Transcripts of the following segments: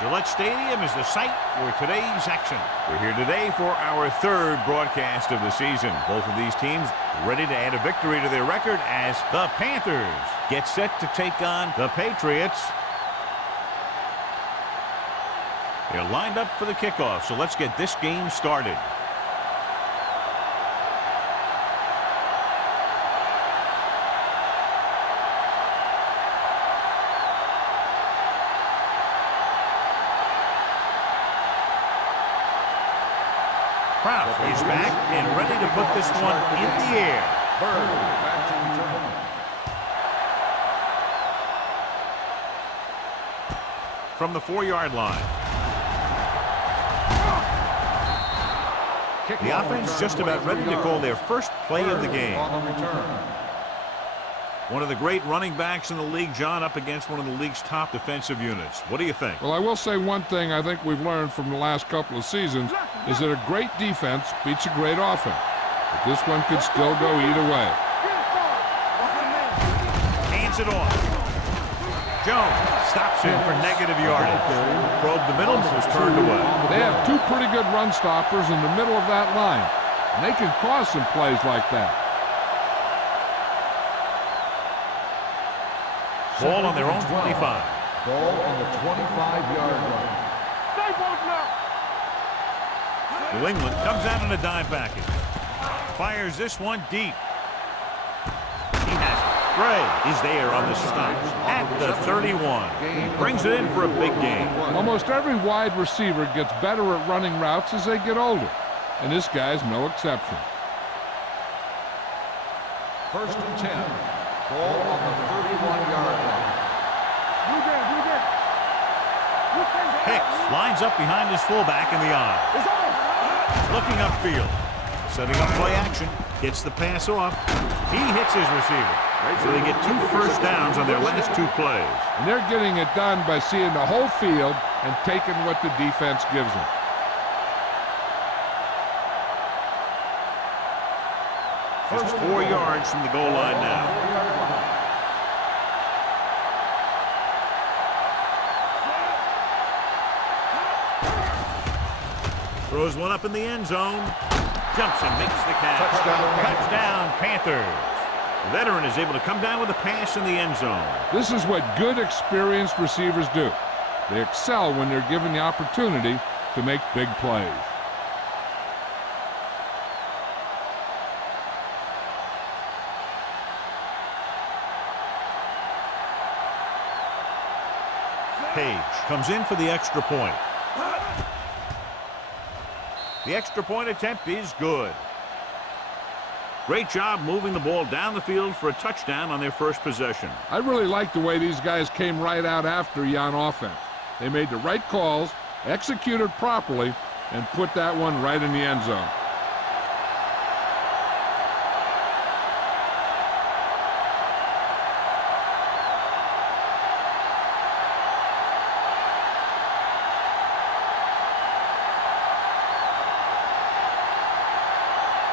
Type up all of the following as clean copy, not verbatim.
Gillette Stadium is the site for today's action. We're here today for our third broadcast of the season. Both of these teams ready to add a victory to their record as the Panthers get set to take on the Patriots. They're lined up for the kickoff, so let's get this game started. Kraft is back and ready to put this one in the air. Bird back to return. From the 4-yard line. The offense just about ready to call their first play of the game. One of the great running backs in the league, John, up against one of the league's top defensive units. What do you think? Well, I will say one thing I think we've learned from the last couple of seasons is that a great defense beats a great offense. But this one could still go either way. Hands it off. Jones stops him for negative yardage. Probed the middle, but was turned away. They have two pretty good run stoppers in the middle of that line, and they can cause some plays like that. Ball on their own 25. Ball on the 25-yard line. New England comes out in a dime package. Fires this one deep. He has it. Gray is there on the stop at the 31. Brings it in for a big gain. Almost every wide receiver gets better at running routes as they get older, and this guy's no exception. 1st and 10. Ball on the 31-yard line. Hicks lines up behind his fullback in the eye. Looking upfield. Setting up play action. Gets the pass off. He hits his receiver. So they get 2 first downs on their last 2 plays. And they're getting it done by seeing the whole field and taking what the defense gives them. Just 4 yards from the goal line now. Throws one up in the end zone. Jumps and makes the catch. Touchdown, Panthers. The veteran is able to come down with a pass in the end zone. This is what good, experienced receivers do. They excel when they're given the opportunity to make big plays. Page comes in for the extra point. The extra point attempt is good. Great job moving the ball down the field for a touchdown on their first possession. I really like the way these guys came right out after you on offense. They made the right calls, executed properly, and put that one right in the end zone.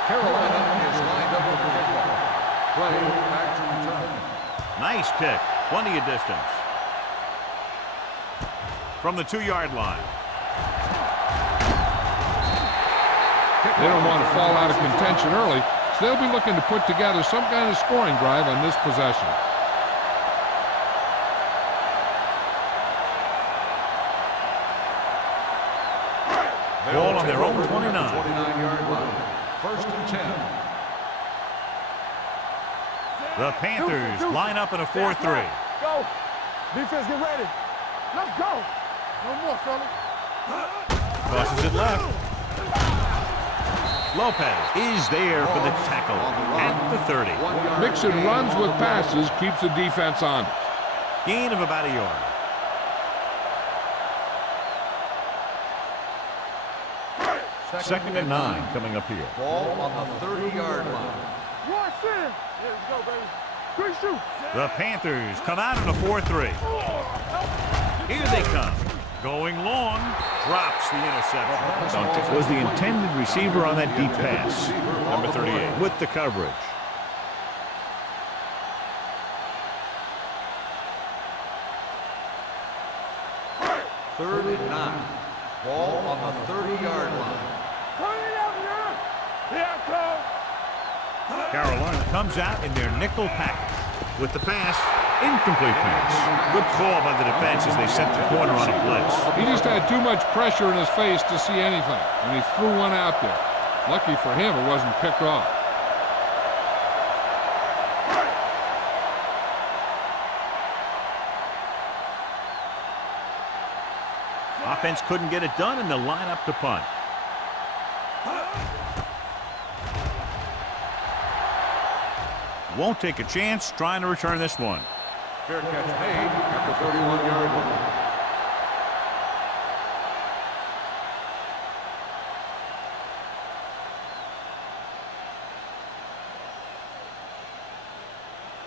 Carolina is lined up for the kickoff. Play back to return. Nice kick. Plenty of distance. From the 2-yard line. They don't want to fall out of contention early, so they'll be looking to put together some kind of scoring drive on this possession. Ball on their own 29. 29-yard line. 1st and 10. The Panthers line up in a 4-3. Go. Defense, get ready. Let's go. No more, fellas. Tosses it left. Lopez is there for the tackle at the 30. Mixing runs with passes keeps the defense honest. Gain of about a yard. Second and 9 coming up here. Ball on the 30-yard line. One sin. Here we go, baby. Great shoot. The Panthers come out in a 4-3. Here they come. Going long. Drops the interception. Was the intended receiver on that deep pass. Number 38 with the coverage. 3rd and 9. Ball on the 30-yard line. Turn it up now. Here, coach. Carolina comes out in their nickel package. With the pass, incomplete pass. Good call by the defense as they set the corner on a blitz. He just had too much pressure in his face to see anything, and he threw one out there. Lucky for him, it wasn't picked off. Offense couldn't get it done, and they'll line up to punt. Won't take a chance trying to return this one. Fair catch made at the 31-yard line.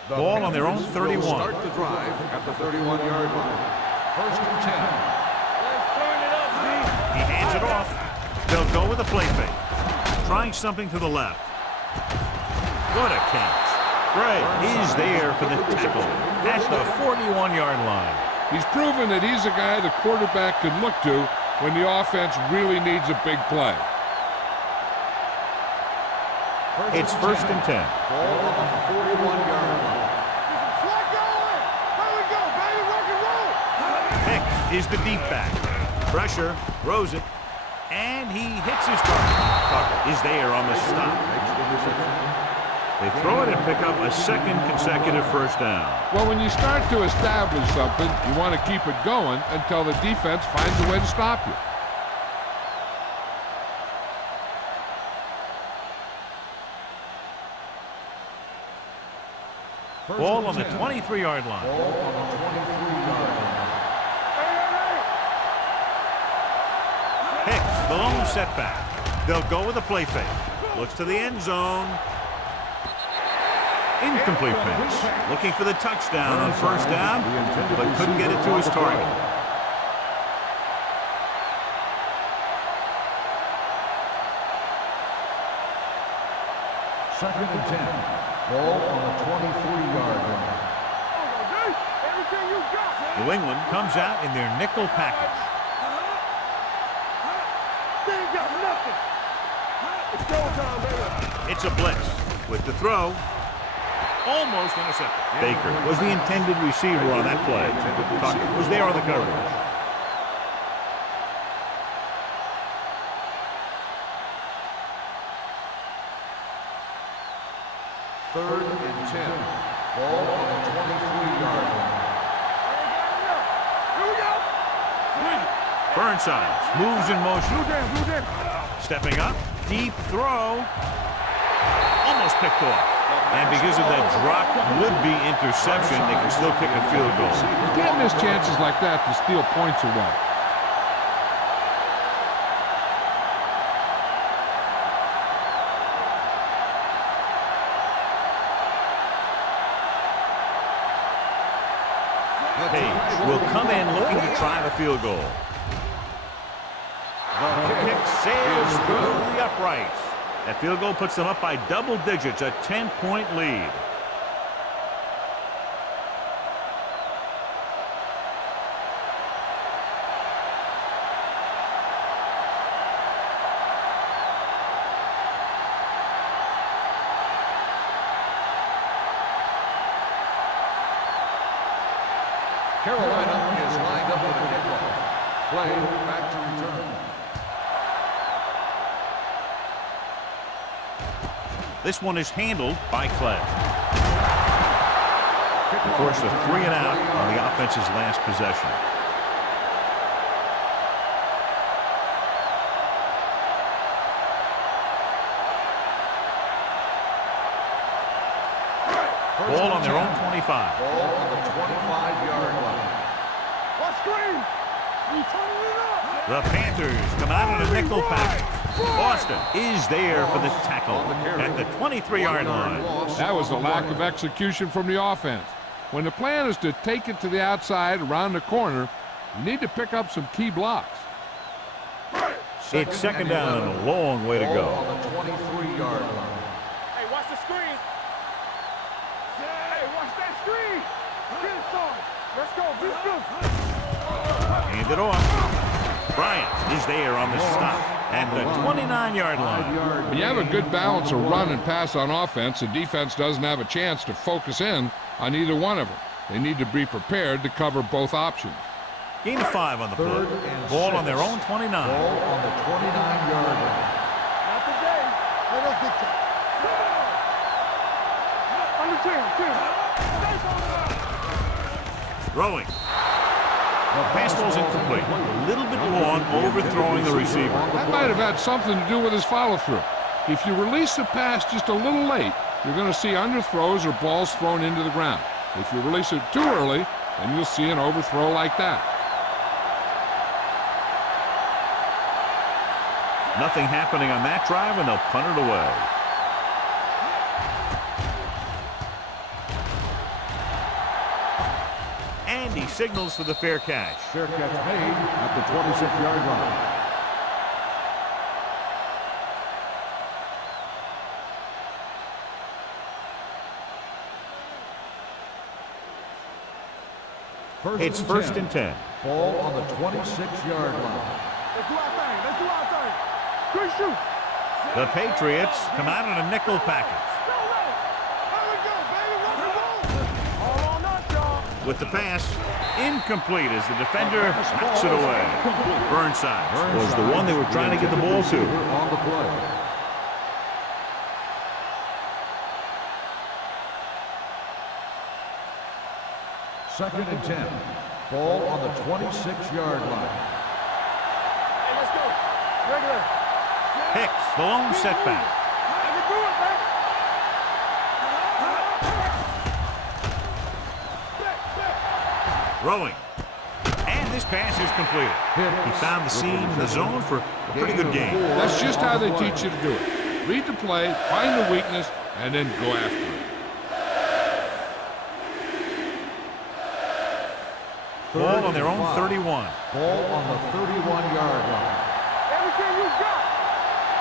Ball on their own 31. Start the drive at the 31-yard line. 1st and 10. He hands it off. They'll go with a play fake. Trying something to the left. What a catch. Gray is there for the tackle at the 41-yard line. He's proven that he's a guy the quarterback can look to when the offense really needs a big play. It's 1st and 10. Ball on the 41-yard line. Flag going. There we go, baby. Rock and roll. Pick is the deep back. Pressure, throws it, and he hits his target. Tucker is there on the stop. They throw it and pick up a 2nd consecutive 1st down. Well, when you start to establish something, you want to keep it going until the defense finds a way to stop you. Ball on the 23-yard line. Ball on the 23-yard line. Pick, the lone setback. They'll go with a play fake. Looks to the end zone. Incomplete pass. Looking for the touchdown on 1st down, but couldn't get it to his target. Second and 10. Ball on the 23-yard line. Everything you got. New England comes out in their nickel package. They ain't got nothing. It's go time, baby. It's a blitz with the throw. Almost intercepted. Baker was the intended receiver on that play. Tucker was there on the coverage. Third and 10. Ball on the 23-yard line. Here we go. Burnside moves in motion. Blue jam. Stepping up. Deep throw. Almost picked off. And because of that drop would-be interception, they can still kick a field goal. You can't miss chances like that to steal points away. Page will come in looking to try the field goal. The kick sails through the uprights. That field goal puts them up by double digits, a 10-point lead. Carolina is lined up with a kickoff. Play back to return. This one is handled by Clay. Forced a 3 and out on the offense's last possession. Ball on their own 25. Ball on the 25-yard line. What screen? You turning it up. The Panthers come out in a nickel package. Boston is there for the tackle at the 23-yard line. That was a lack of execution from the offense. When the plan is to take it to the outside around the corner, you need to pick up some key blocks. It's 2nd down and a long way to go. On the 23-yard line. Hey, watch the screen. Hey, watch that screen. Get it, son. Let's go. Be good. Hand it off. Bryant is there on the stop at the 29-yard line. When you have a good balance of run and pass on offense, the defense doesn't have a chance to focus in on either one of them. They need to be prepared to cover both options. Gain of 5 on the play. Ball on their own 29. Ball on the 29-yard line. Not today. Let us get you. Under 10. Throwing. Pass ball's incomplete. A little bit long, overthrowing the receiver. That might have had something to do with his follow-through. If you release the pass just a little late, you're going to see underthrows or balls thrown into the ground. If you release it too early, then you'll see an overthrow like that. Nothing happening on that drive, and they'll punt it away. And he signals for the fair catch. Fair catch made at the 26-yard line. It's first and 10. Ball on the 26-yard line. Let's do our thing. Let's do our thing. Good shoot. The Patriots come out in a nickel package. All on us, y'all. With the pass, incomplete as the defender knocks it away. Burnside was the one they were trying to get the ball to. On the play. Second and 10. Ball on the 26-yard line. Hey, let's go. Regular. Hicks, the lone setback. I can do it, man. Throwing. And this pass is completed. He found the seam in the zone for a pretty good game. That's just how they teach you to do it. Read the play, find the weakness, and then go after it. Ball on their own 31. Ball on the 31-yard line. Everything you got.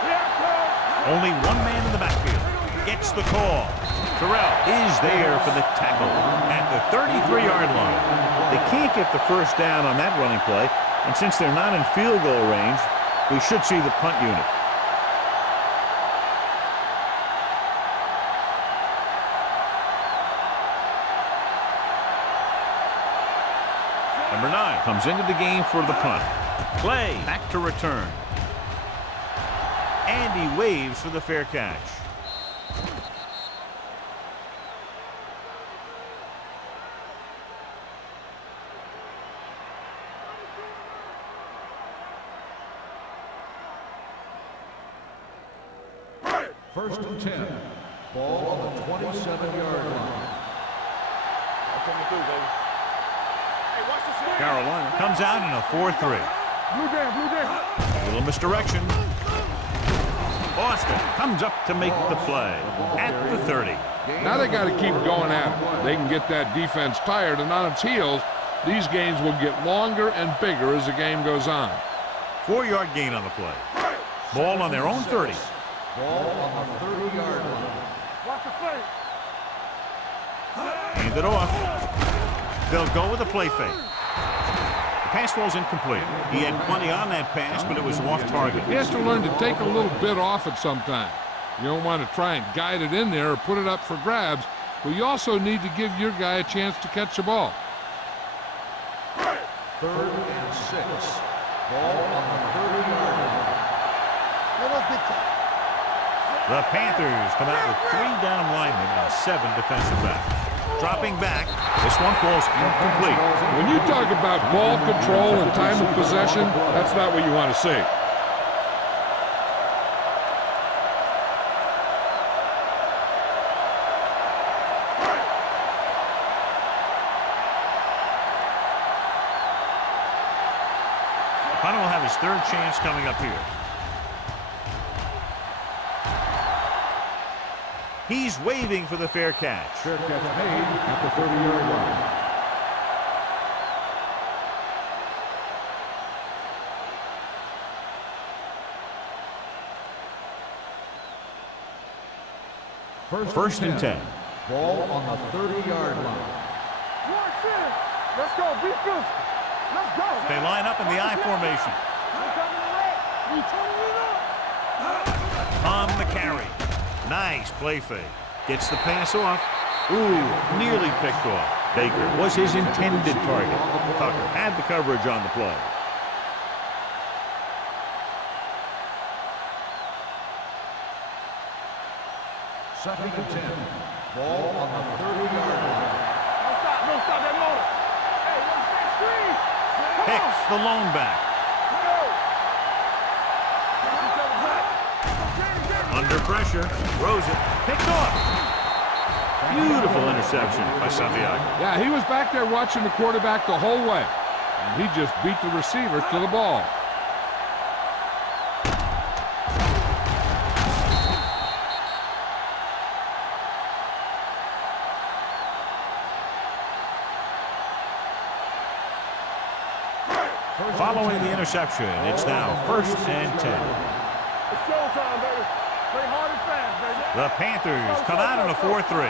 Here it comes. Only one man in the backfield. Gets the call. Terrell is there for the tackle at the 33-yard line. They can't get the first down on that running play, and since they're not in field goal range, we should see the punt unit. Number 9 comes into the game for the punt. Play back to return. And he waves for the fair catch. First and 10. Ball on the 27-yard line. That's what we do, baby. Hey, watch the swing. Carolina comes out in a 4-3. Blue jam, blue jam. Little misdirection. Boston comes up to make the play at the 30. Now they got to keep going at it. They can get that defense tired and on its heels. These games will get longer and bigger as the game goes on. 4-yard gain on the play. Ball on their own 30. Ball on the 30-yard line. Watch the play. Hand it off. They'll go with a play fake. The pass ball's incomplete. He had plenty on that pass, but it was off target. He has to learn to take a little bit off it sometime. You don't want to try and guide it in there or put it up for grabs, but you also need to give your guy a chance to catch the ball. Third and 6. Ball on the 30-yard line. Let us get you. The Panthers come out with 3 down linemen and 7 defensive backs. Dropping back, this one falls incomplete. When you talk about ball control and time of possession, that's not what you want to see. The punter will have his 3rd chance coming up here. He's waving for the fair catch. Fair catch made at the 30-yard line. First and 10. Ball on the 30-yard line. Watch it. Let's go. Be good. Let's go. They line up in the I formation. On the carry. Nice play fake. Gets the pass off. Ooh, nearly picked off. Baker was his intended target. Tucker had the coverage on the play. Second and 10. Ball on the 30-yard line. Don't stop that motor. Hey, watch that screen. Hicks, the lone back. Under pressure, throws it, picked off. Beautiful interception by Santiago. Yeah, he was back there watching the quarterback the whole way, and he just beat the receiver to the ball. Following the interception, it's now 1st and 10. It's showtime, baby. Play hard and fast, baby. The Panthers come out in a 4-3.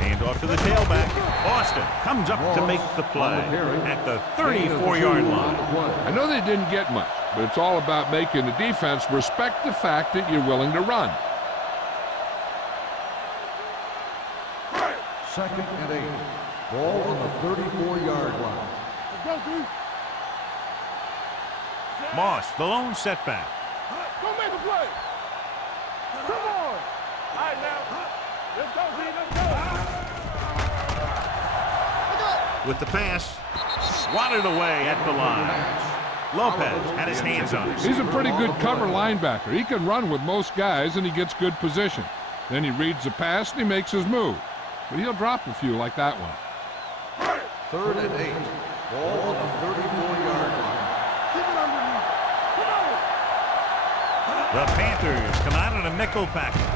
Hand off to the tailback. Austin comes up to make the play at the 34-yard line. I know they didn't get much, but it's all about making the defense respect the fact that you're willing to run. Second and 8. Ball on the 34-yard line. Let's go, dude. Moss, the lone setback. Go make a play. Come on. All right, now. Let's go, Z. Let's go. With the pass, swatted away at the line. Lopez had his hands on it. He's a pretty good cover linebacker. He can run with most guys, and he gets good position. Then he reads the pass, and he makes his move. But he'll drop a few like that one. Third and 8. Ball on the 34-yard line. Keep it underneath. Come on. The Panthers come out in a nickel package.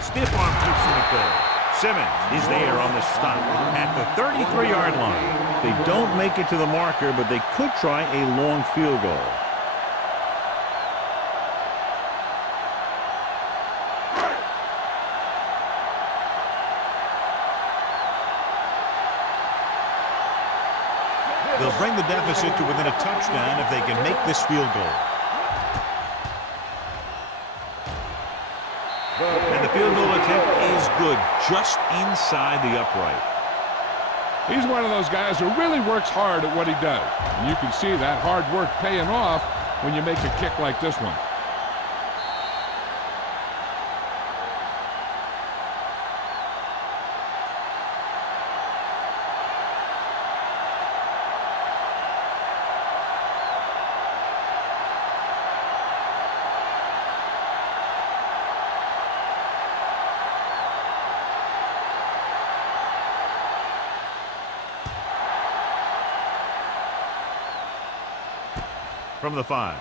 Stiff arm keeps him at bay. Simmons is there on the stop at the 33-yard line. They don't make it to the marker, but they could try a long field goal. They'll bring the deficit to within a touchdown if they can make this field goal. And the field goal attempt is good, just inside the upright. He's one of those guys who really works hard at what he does. And you can see that hard work paying off when you make a kick like this one. From the 5.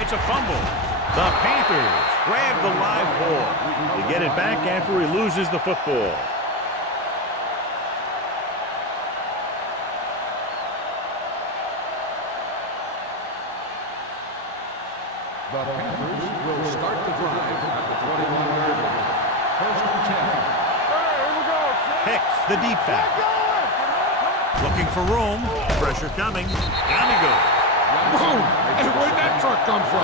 It's a fumble. The Panthers grab the live ball. They get it back after he loses the football. The Panthers will start the drive at the 21-yard line. First and 10. Hicks, the deep back. Looking for room. Pressure coming. Down he goes. Boom! Hey, where'd that truck come from?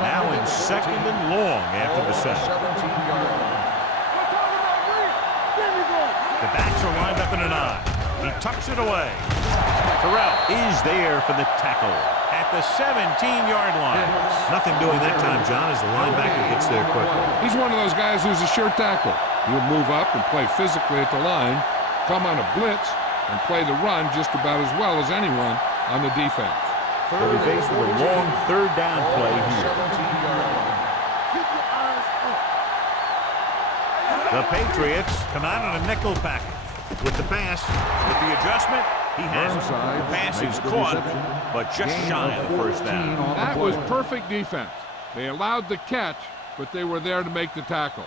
Now in second and long after the set. 17-yard line. The backs are lined up in an I. He tucks it away. Terrell is there for the tackle at the 17-yard line. Nothing doing that time, John, as the linebacker gets there quickly. He's one of those guys who's a sure tackle. He'll move up and play physically at the line, come on a blitz, and play the run just about as well as anyone on the defense. They'll be faced with a long third down play here. 17-yard line. The Patriots come out in a nickel package. With the pass, with the adjustment, he has it. The pass is caught, but just shy of the first down. That was perfect defense. They allowed the catch, but they were there to make the tackle.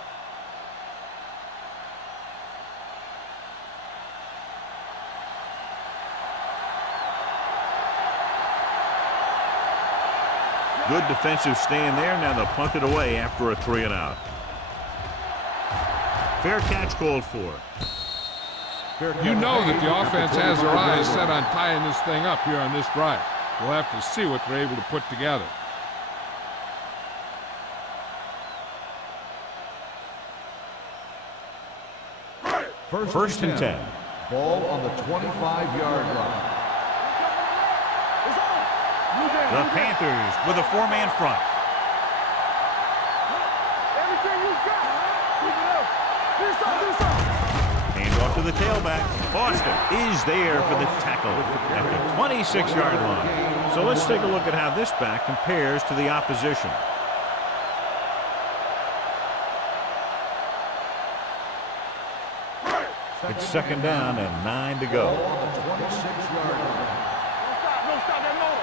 Good defensive stand there. Now they'll punt it away after a 3-and-out. Fair catch called for. You know that the offense has their eyes set on tying this thing up here on this drive. We'll have to see what they're able to put together. First and 10. Ball on the 25-yard line. The Panthers with a 4-man front. Everything you got. Keep it up. Do something. Hand off to the tailback. Boston is there for the tackle at the 26-yard line. So let's take a look at how this back compares to the opposition. It's second down and 9 to go. On the 26-yard line. Don't stop that motor.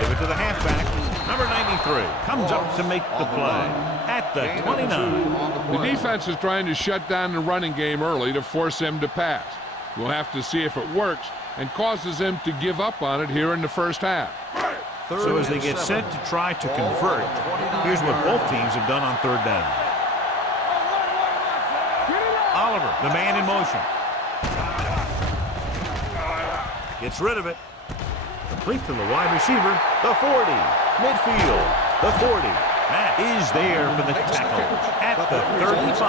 Give it to the halfback. Number 93 comes up to make the play at the 29. The defense is trying to shut down the running game early to force him to pass. We'll have to see if it works and causes him to give up on it here in the first half. So as they get set to try to convert, here's what both teams have done on third down. Oliver, the man in motion. Gets rid of it. Complete to the wide receiver, the 40. Midfield, the 40. Matt is there for the tackle at the 35.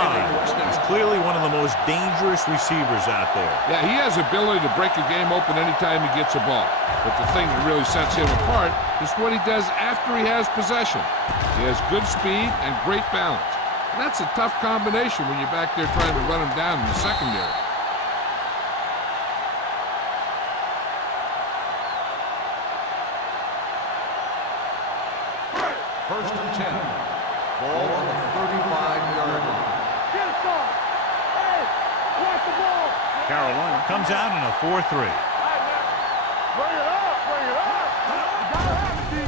He's clearly one of the most dangerous receivers out there. Yeah, he has ability to break a game open anytime he gets a ball. But the thing that really sets him apart is what he does after he has possession. He has good speed and great balance. And that's a tough combination when you're back there trying to run him down in the secondary. First and 10. Ball on the 35-yard line. Get it started. Hey, watch the ball. Carolina comes out in a 4-3. All right, man. Bring it up. You gotta have it, D.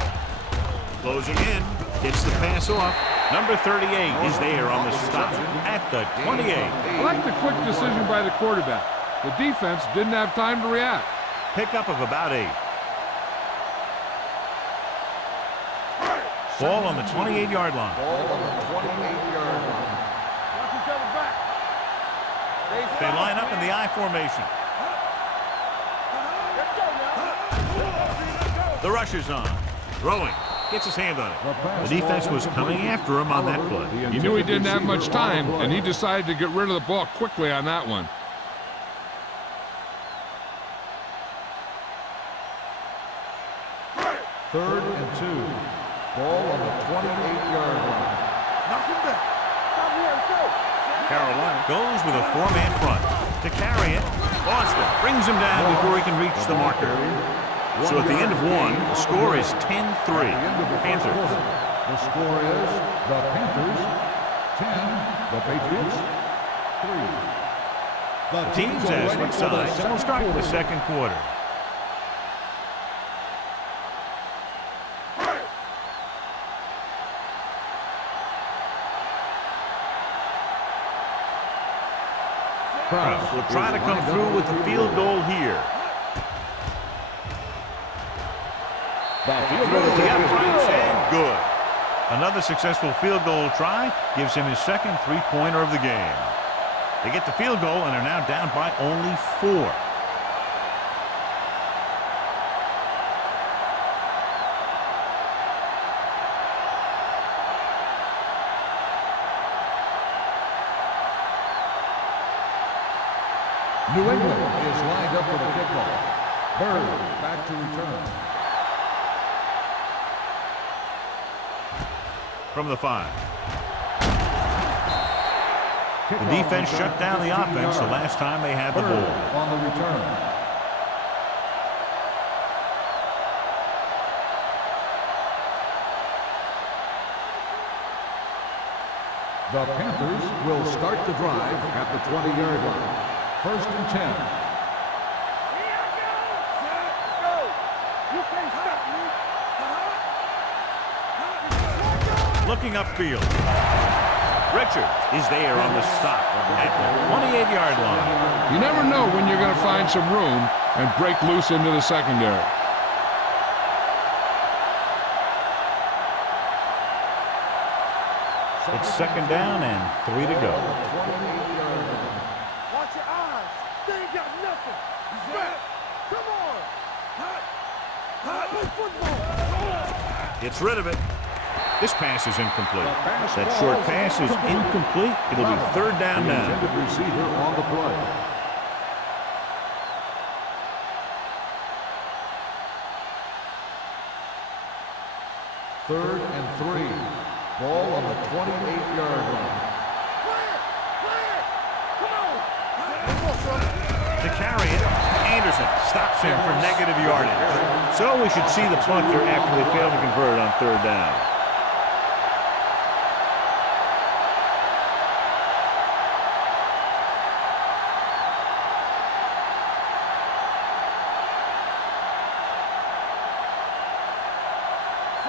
Closing in, gets the pass off. Number 38 is there on the stop at the 28. I like the quick decision by the quarterback. The defense didn't have time to react. Pickup of about 8. Ball on the 28-yard line. Ball on the 28-yard line. Watch each other back. They line up in the I formation. Let's go now. The rush is on. Throwing. Gets his hand on it. The defense was coming after him on that play. He knew he didn't have much time, and he decided to get rid of the ball quickly on that one. Third and 2. Ball on the 28-yard line. Knock him back. Stop here. Let's go. Carolina goes with a 4-man front. To carry it, Boston brings him down before he can reach the marker. So at the end of one, the score is 10-3. Panthers. The score is the Panthers 10, the Patriots 3. The teams as switch sides and will start the second quarter. Krause will try to come through with the field goal here. Through the uprights and good. Another successful field goal try gives him his second three-pointer of the game. They get the field goal and are now down by only 4. New England is lined up for the kickoff. Bird back to return. From the 5. The defense shut down the offense the last time they had the ball. On the return. The Panthers will start the drive at the 20-yard line. First and 10. Here I go. Let's go. You can't stop me. Looking upfield. Richard is there on the stop at the 28-yard line. You never know when you're going to find some room and break loose into the secondary. It's second down and 3 to go. Watch your eyes. They ain't got nothing. Back. Come on. Play football. Gets rid of it. This pass is incomplete. That short pass is incomplete. It'll be third down now. Intended receiver on the play. Third and 3. Ball on the 28-yard line. To carry it, Anderson stops him for negative yardage. So we should see the punter after they fail to convert on third down.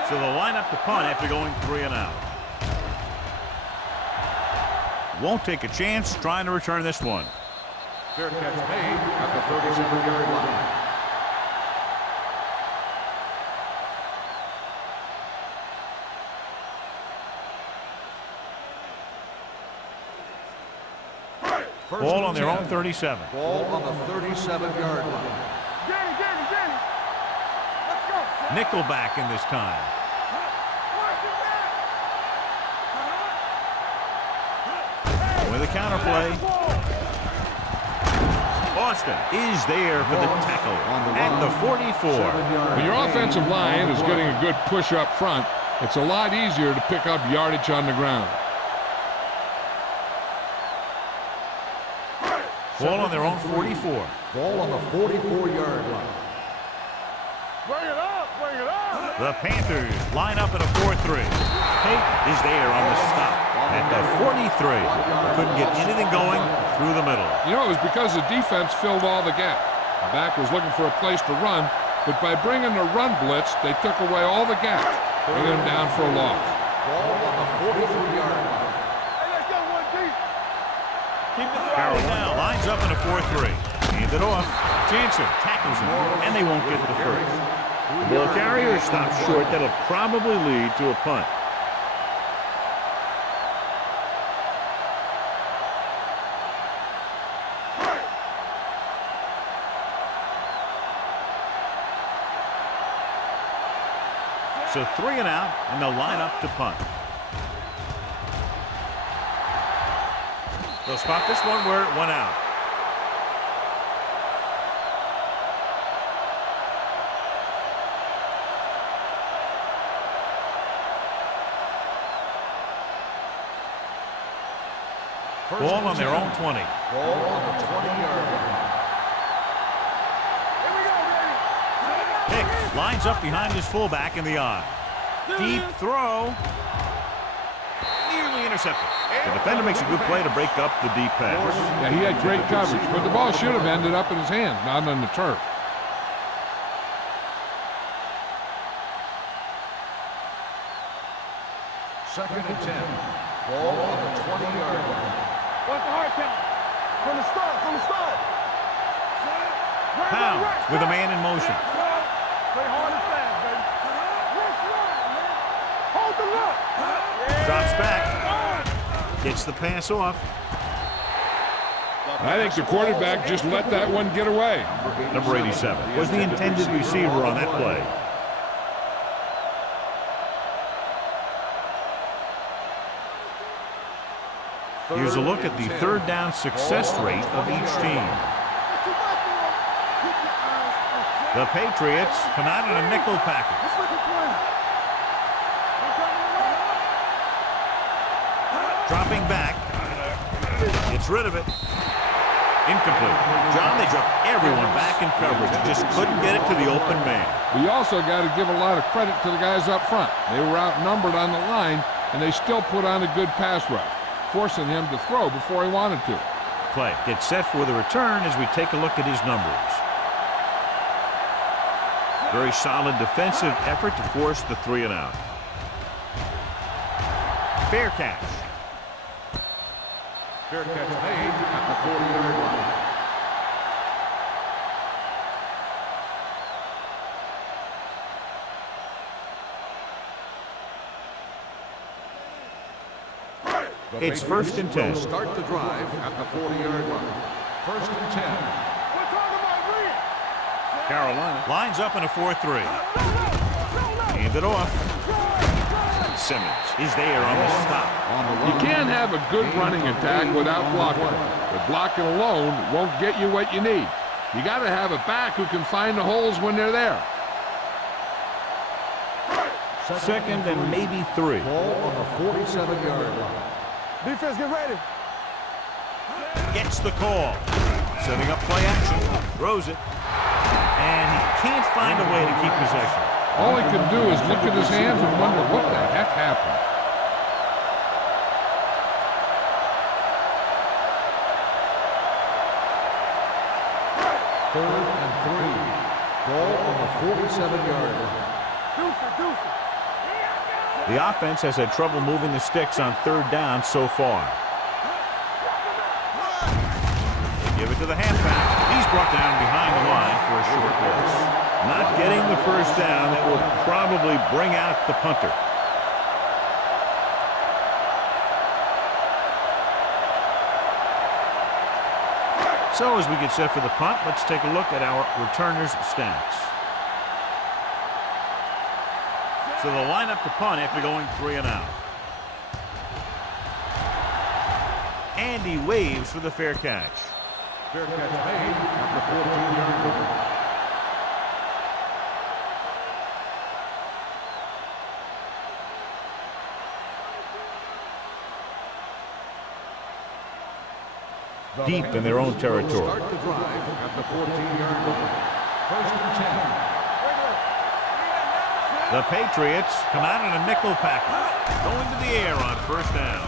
So they'll line up to punt after going 3 and out. Won't take a chance trying to return this one. Fair catch made at the 37-yard line. Ball on their own 37. Ball on the 37-yard line. Danny. Let's go. Nickelback in this time. With a counterplay. Austin is there for the tackle at the 44. When your offensive line is getting a good push up front, it's a lot easier to pick up yardage on the ground. Ball on their own 44. Ball on the 44-yard line. Bring it up. The Panthers line up in a 4-3. Tate is there on the stop at the 43. Couldn't get anything going through the middle. You know, it was because the defense filled all the gap. The back was looking for a place to run, but by bringing the run blitz, they took away all the gaps, bringing them down for a loss. Ball on the 43-yard line. Hey, let's go one deep. Keep the Carroll now lines up in a 4-3. Hand it off. Jansen tackles him, and they won't get the first. The ball carrier stops short. That'll probably lead to a punt. So 3 and out, and they'll line up to punt. They'll spot this one where it went out. Ball on their own 20. Ball on the 20-yard line. Here we go, baby. Pick lines up behind his fullback in the eye. Deep throw. Nearly intercepted. The defender makes a good play to break up the deep pass. Yeah, he had great coverage, but the ball should have ended up in his hands, not on the turf. Second and 10. Ball on the 20-yard line. What's the hard count? From the start. Pound with a man in motion. Play hard and fast, baby. Hold the look. Drops back. Gets the pass off. I think the quarterback just let that one get away. Number 87 was the intended receiver on that play. Here's a look at the third down success rate of each team. The Patriots come out in a nickel package. Dropping back. Gets rid of it. Incomplete. John, they dropped everyone back in coverage. Just couldn't get it to the open man. We also got to give a lot of credit to the guys up front. They were outnumbered on the line, and they still put on a good pass rush, forcing him to throw before he wanted to. Play gets set for the return as we take a look at his numbers. Very solid defensive effort to force the 3 and out. Fair catch. Fair catch made at the 40-yard line. It's 1st and 10. Will start the drive at the 40-yard line. 1st and 10. We're talking about real. Carolina lines up in a 4-3. Hand it off. Simmons is there on the stop. You can't have a good running attack without blocking. But blocking alone won't get you what you need. You got to have a back who can find the holes when they're there. 2nd and maybe 3. Ball on the 47-yard line. Defense, get ready. Gets the call. Setting up play action. Throws it. And he can't find a way to keep possession. All he can do is look at his hands and wonder what the heck happened. Third and 3. Ball on the 47-yard line. Deuce. The offense has had trouble moving the sticks on 3rd down so far. They give it to the halfback. He's brought down behind the line for a short loss. Not getting the 1st down, that will probably bring out the punter. So as we get set for the punt, let's take a look at our returners' stats. So they'll line up to punt after going 3 and out. And he waves for the fair catch. Fair catch made at the 14-yard line. Deep in their own territory. Start the drive at the 14-yard line. 1st and 10. The Patriots come out in a nickel package, going to the air on 1st down.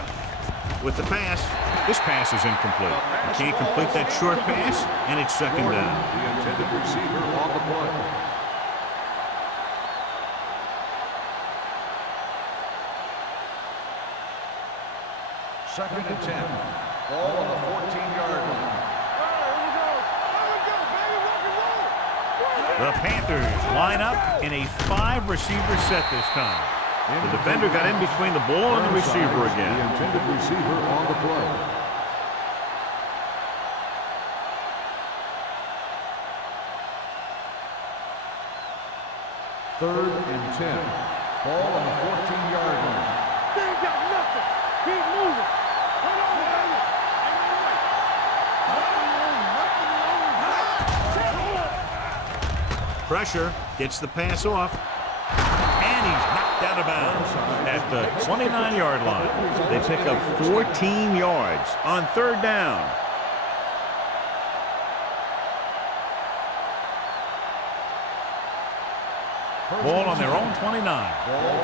With the pass, this pass is incomplete. He can't complete that short pass, and it's 2nd down. The intended receiver on the play. Second and 10. Ball on the 14-yard line. The Panthers line up in a 5-receiver set this time. The defender got in between the ball and the receiver again. The intended receiver on the play. Third and 10. Ball on the 14-yard line. They ain't got nothing. Keep moving. Hold on, baby. Pressure gets the pass off. And he's knocked out of bounds at the 29-yard line. They pick up 14 yards on 3rd down. Ball on their own 29. Ball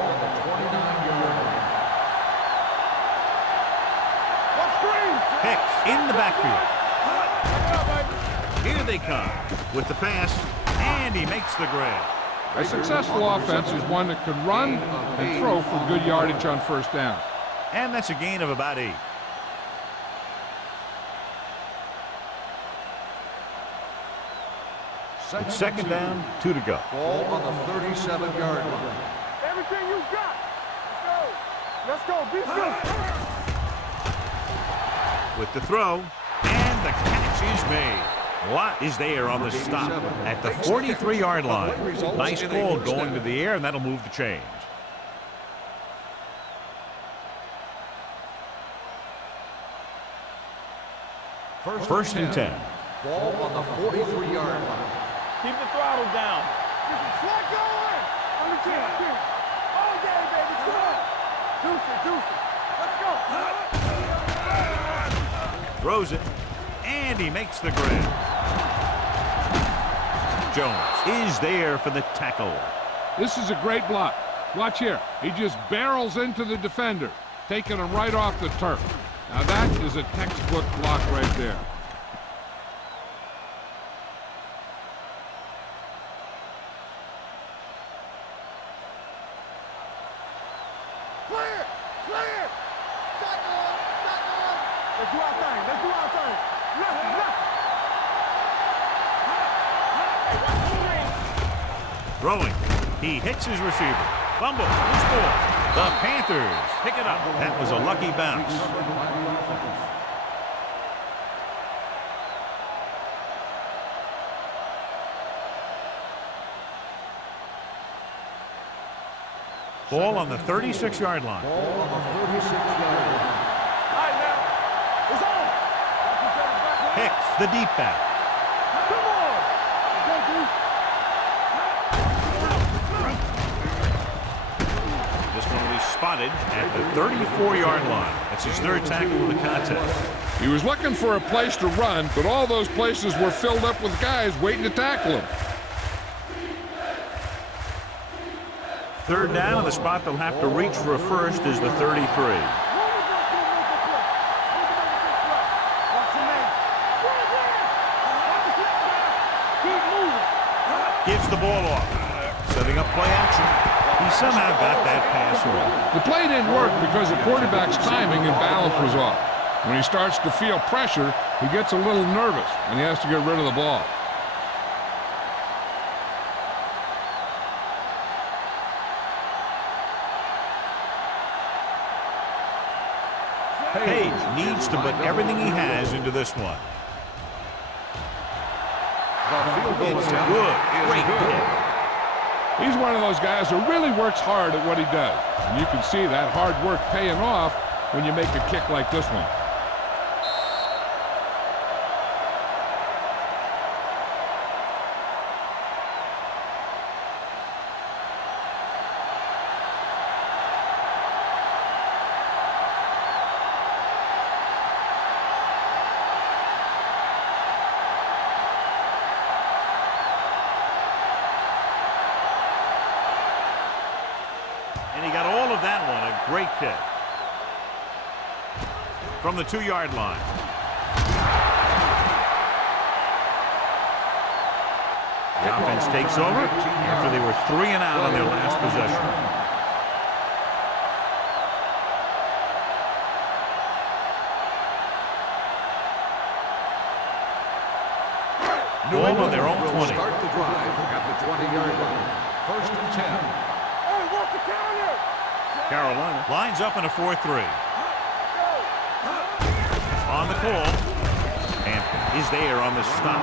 on the 29-yard line. Hicks in the backfield. Here they come with the pass, and he makes the grab. A successful offense is one that can run and throw for good yardage on 1st down. And that's a gain of about 8. It's 2nd down, 2 to go. Ball on the 37-yard line. Everything you got. Let's go. Be good. With the throw, and the catch is made. Watt is there on the stop at the 43-yard line. Nice call going to the air, and that'll move the chains. First and 10. Ball on the 43-yard line. Keep the throttle down. Flat going. On the chin. All day, baby. Come on. Deuce. Let's go. Throws it, and he makes the grab. Jones is there for the tackle. This is a great block. Watch here. He just barrels into the defender, taking him right off the turf. Now that is a textbook block right there. Clear. Tackle. Let's do our thing. Left. Throwing. He hits his receiver. Fumble. Loose ball. The Panthers pick it up. That was a lucky bounce. Ball on the 36-yard line. Ball on the 36-yard line. All right, now. It's on. Hicks, the deep back. Come on. This one will be spotted at the 34-yard line. That's his third tackle of the contest. He was looking for a place to run, but all those places were filled up with guys waiting to tackle him. Third down, and the spot they'll have to reach for a first is the 33. Gives the ball off. Setting up play action. He somehow got that pass off. The play didn't work because the quarterback's timing and balance was off. When he starts to feel pressure, he gets a little nervous, and he has to get rid of the ball. Page needs to put everything he has into this one. It's good. Great hit. He's one of those guys who really works hard at what he does. And you can see that hard work paying off when you make a kick like this one. And he got all of that one. A great kick. From the 2-yard line. The offense takes over after they were 3 and out on their last possession. Ball on their own 20. Start the drive at the 20-yard line. First and 10. Carolina lines up in a 4-3. On the call. And is there on the stop.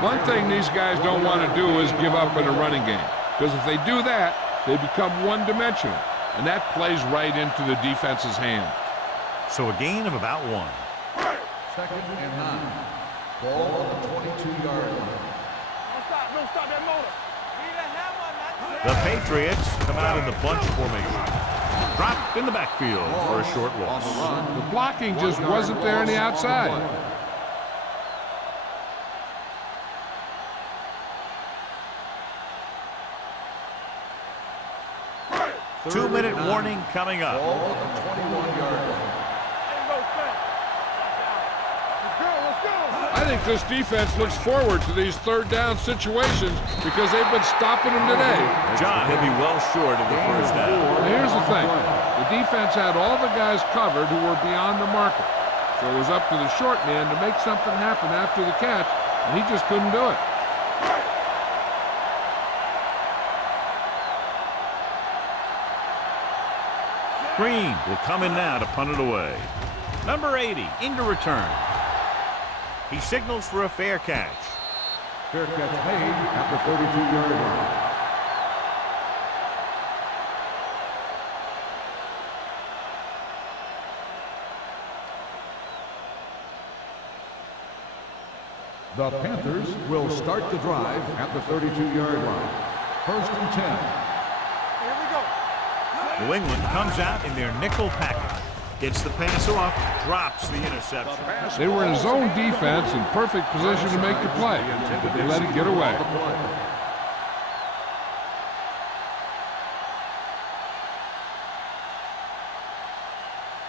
One thing these guys don't want to do is give up in a running game. Because if they do that, they become one-dimensional. And that plays right into the defense's hand. So a gain of about 1. Second and 9. Ball on the 22-yard line. Don't stop that motor. The Patriots come out in the bunch formation. Dropped in the backfield for a short loss. The blocking just wasn't there on the outside. 2-minute warning coming up. Ball on the 21-yard line. I think this defense looks forward to these third-down situations because they've been stopping them today. John, he'll be well short of the first down. Now, here's the thing. The defense had all the guys covered who were beyond the marker. So it was up to the short man to make something happen after the catch, and he just couldn't do it. Green will come in now to punt it away. Number 80 into return. He signals for a fair catch. Fair catch made at the 32-yard line. The Panthers will start the drive at the 32-yard line. First and 10. Here we go. New England comes out in their nickel package. Gets the pass off, drops the interception. They were in zone defense in perfect position to make the play, but they let it get away.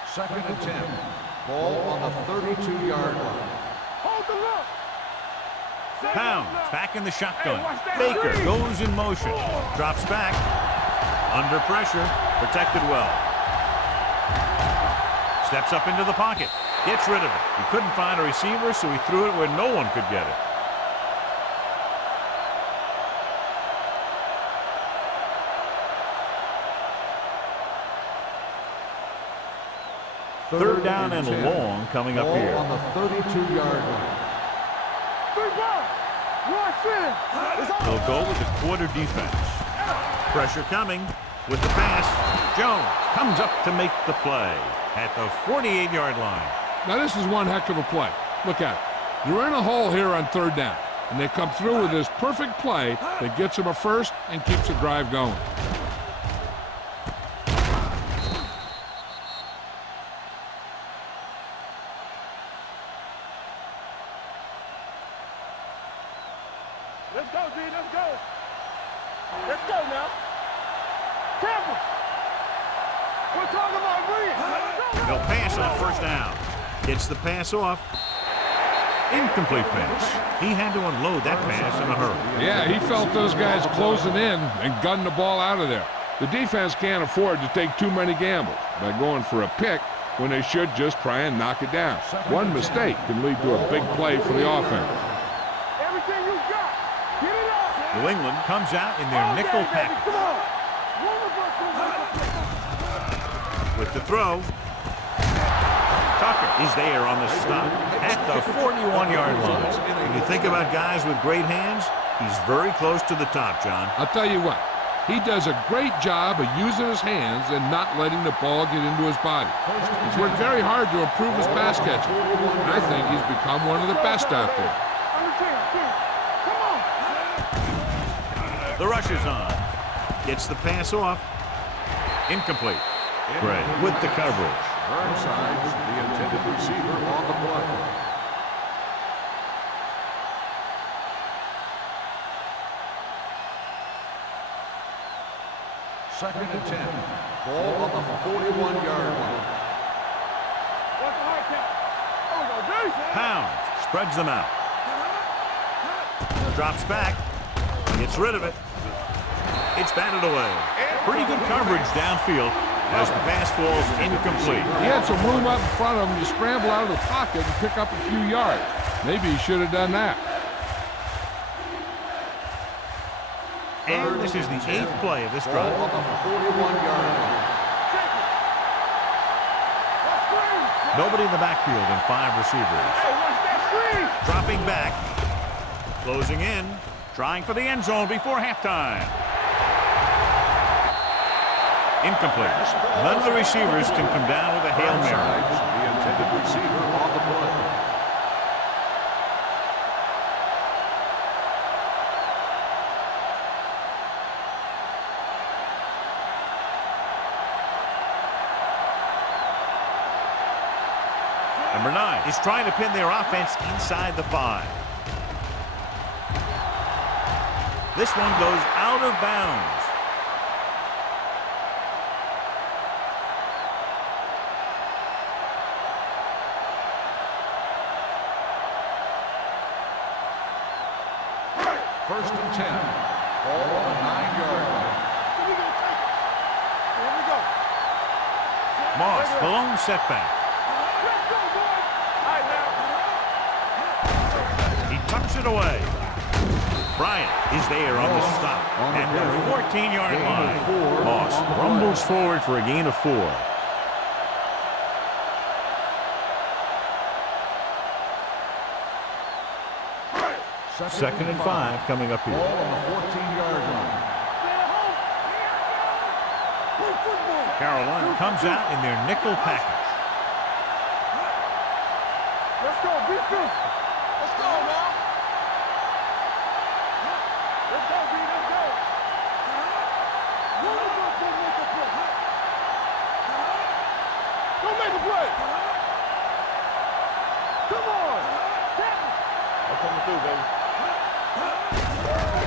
Second and 10. Ball on the 32-yard line. Hold the look. Pounds back in the shotgun. Baker goes in motion. Drops back. Under pressure. Protected well. Steps up into the pocket. Gets rid of it. He couldn't find a receiver, so he threw it where no one could get it. Third down and 10. long coming up Ball here. on the 32-yard line. 3 ball. Rush in. They'll go with the quarter defense. Pressure coming with the pass. Jones comes up to make the play at the 48-yard line. Now this is one heck of a play. Look at it. You're in a hole here on third down, and they come through with this perfect play that gets them a first and keeps the drive going. Let's go, D. Let's go. Let's go now. Tampa. We're talking about Reed. They'll pass on first down. Gets the pass off. Incomplete pass. He had to unload that pass in a hurry. Yeah, he felt those guys closing in and gunned the ball out of there. The defense can't afford to take too many gambles by going for a pick when they should just try and knock it down. One mistake can lead to a big play for the offense. Everything you got. Get it up. New England comes out in their nickel package. Come on. With the throw. Tucker is there on the stop at the 41-yard line. When you think about guys with great hands, he's very close to the top, John. I'll tell you what, he does a great job of using his hands and not letting the ball get into his body. He's worked very hard to improve his pass catching. I think he's become one of the best out there. Come on. The rush is on. Gets the pass off. Incomplete. Gray with the coverage. Burnside's the intended receiver on the play. Second and 10. Ball on the 41-yard line. What's the hard count? Oh, no, Jason. Pound spreads them out. Drops back. Gets rid of it. It's batted away. Pretty good coverage downfield as the pass falls incomplete. He had some room up in front of him to scramble out of the pocket and pick up a few yards. Maybe he should have done that. And this is the 8th play of this drive. Ball on the 41-yard line. Nobody in the backfield and 5 receivers. Hey, watch that screen. Dropping back. Closing in. Trying for the end zone before halftime. Incomplete. None of the receivers can come down with a Hail Mary. Burnside's the intended receiver on the play. Number 9 is trying to pin their offense inside the 5. This one goes out of bounds. First and 10. Ball on the 9-yard line. Here we go. Moss, the lone setback. Let's go, boys. All right, now. He tucks it away. Bryant is there on the stop at the 14-yard line. Moss rumbles forward for a gain of 4. Second and 5 coming up Ball here. on the 14-yard line. Carolina comes out in their nickel package. Let's go. Be physical. Let's go now. Let's go, B. Let's go. Don't make a play. Come on. I'm coming through, baby.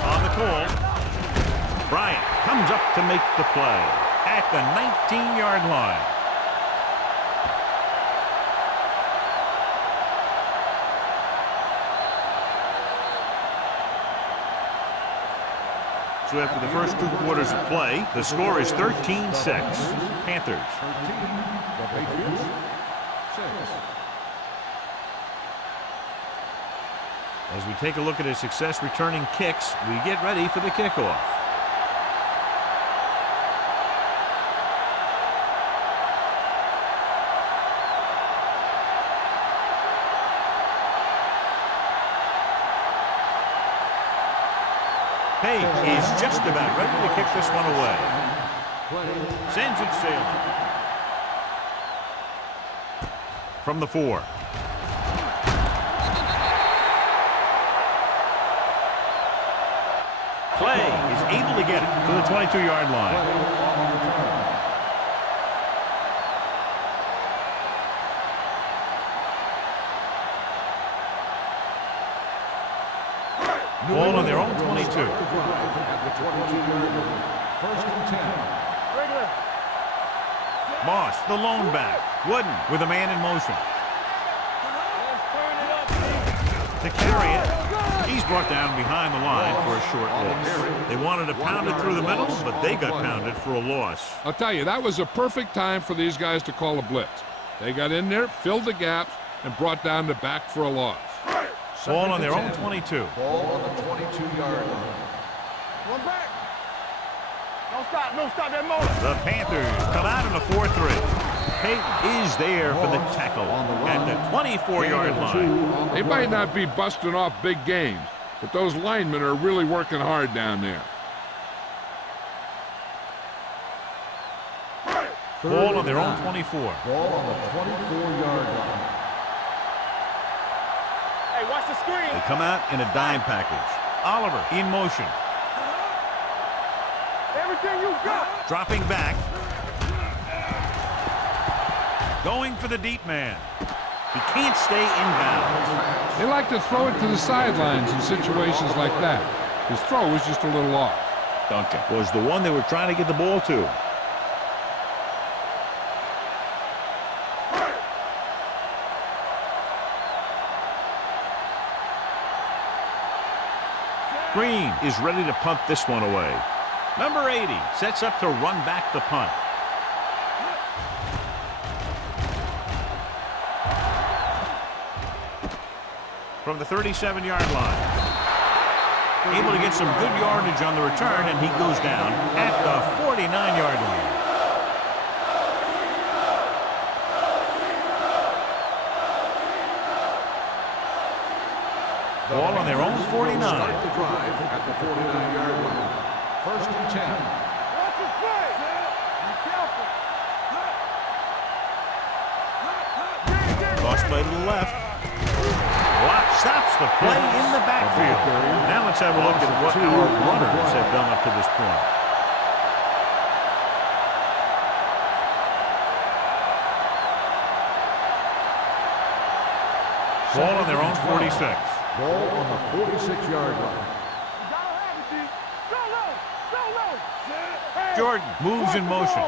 On the call, Bryant comes up to make the play at the 19-yard line. So after the first 2 quarters of play, the score is 13-6. Panthers. 13. The Patriots. 6. As we take a look at his success returning kicks, we get ready for the kickoff. Page is just about ready to kick this one away. Sends it sailing. From the 4. Clay is able to get it to the 22-yard line. Ball on their own 22. At the 22-yard line. First and 10. Moss, the lone back. Wooden with a man in motion. To carry it. He's brought down behind the line for a short loss. They wanted to pound it through the middle, but they got pounded for a loss. I'll tell you, that was a perfect time for these guys to call a blitz. They got in there, filled the gaps, and brought down the back for a loss. Ball on their own 22. Ball on the 22-yard line. One back. Don't stop that motor. The Panthers come out in a 4-3. Payton is there for the tackle at the 24-yard line. They might not be busting off big games, but those linemen are really working hard down there. Ball on their own 24. Ball on the 24-yard line. Hey, watch the screen. They come out in a dime package. Oliver in motion. Everything you got. Dropping back. Going for the deep man. He can't stay in bounds. They like to throw it to the sidelines in situations like that. His throw was just a little off. Duncan was the one they were trying to get the ball to. Green is ready to punt this one away. Number 80 sets up to run back the punt. From the 37-yard line. Able to get some good yardage on the return, and he goes down at the 49-yard line. Ball on their own 49. Start the drive at the 49-yard line. First and 10. Watch the play. Be careful. Toss play to the left. Block stops the play in the backfield. Now let's have a look at what our runners have done up to this point. Ball on their own 46. Ball on the 46-yard line. Jordan moves in motion.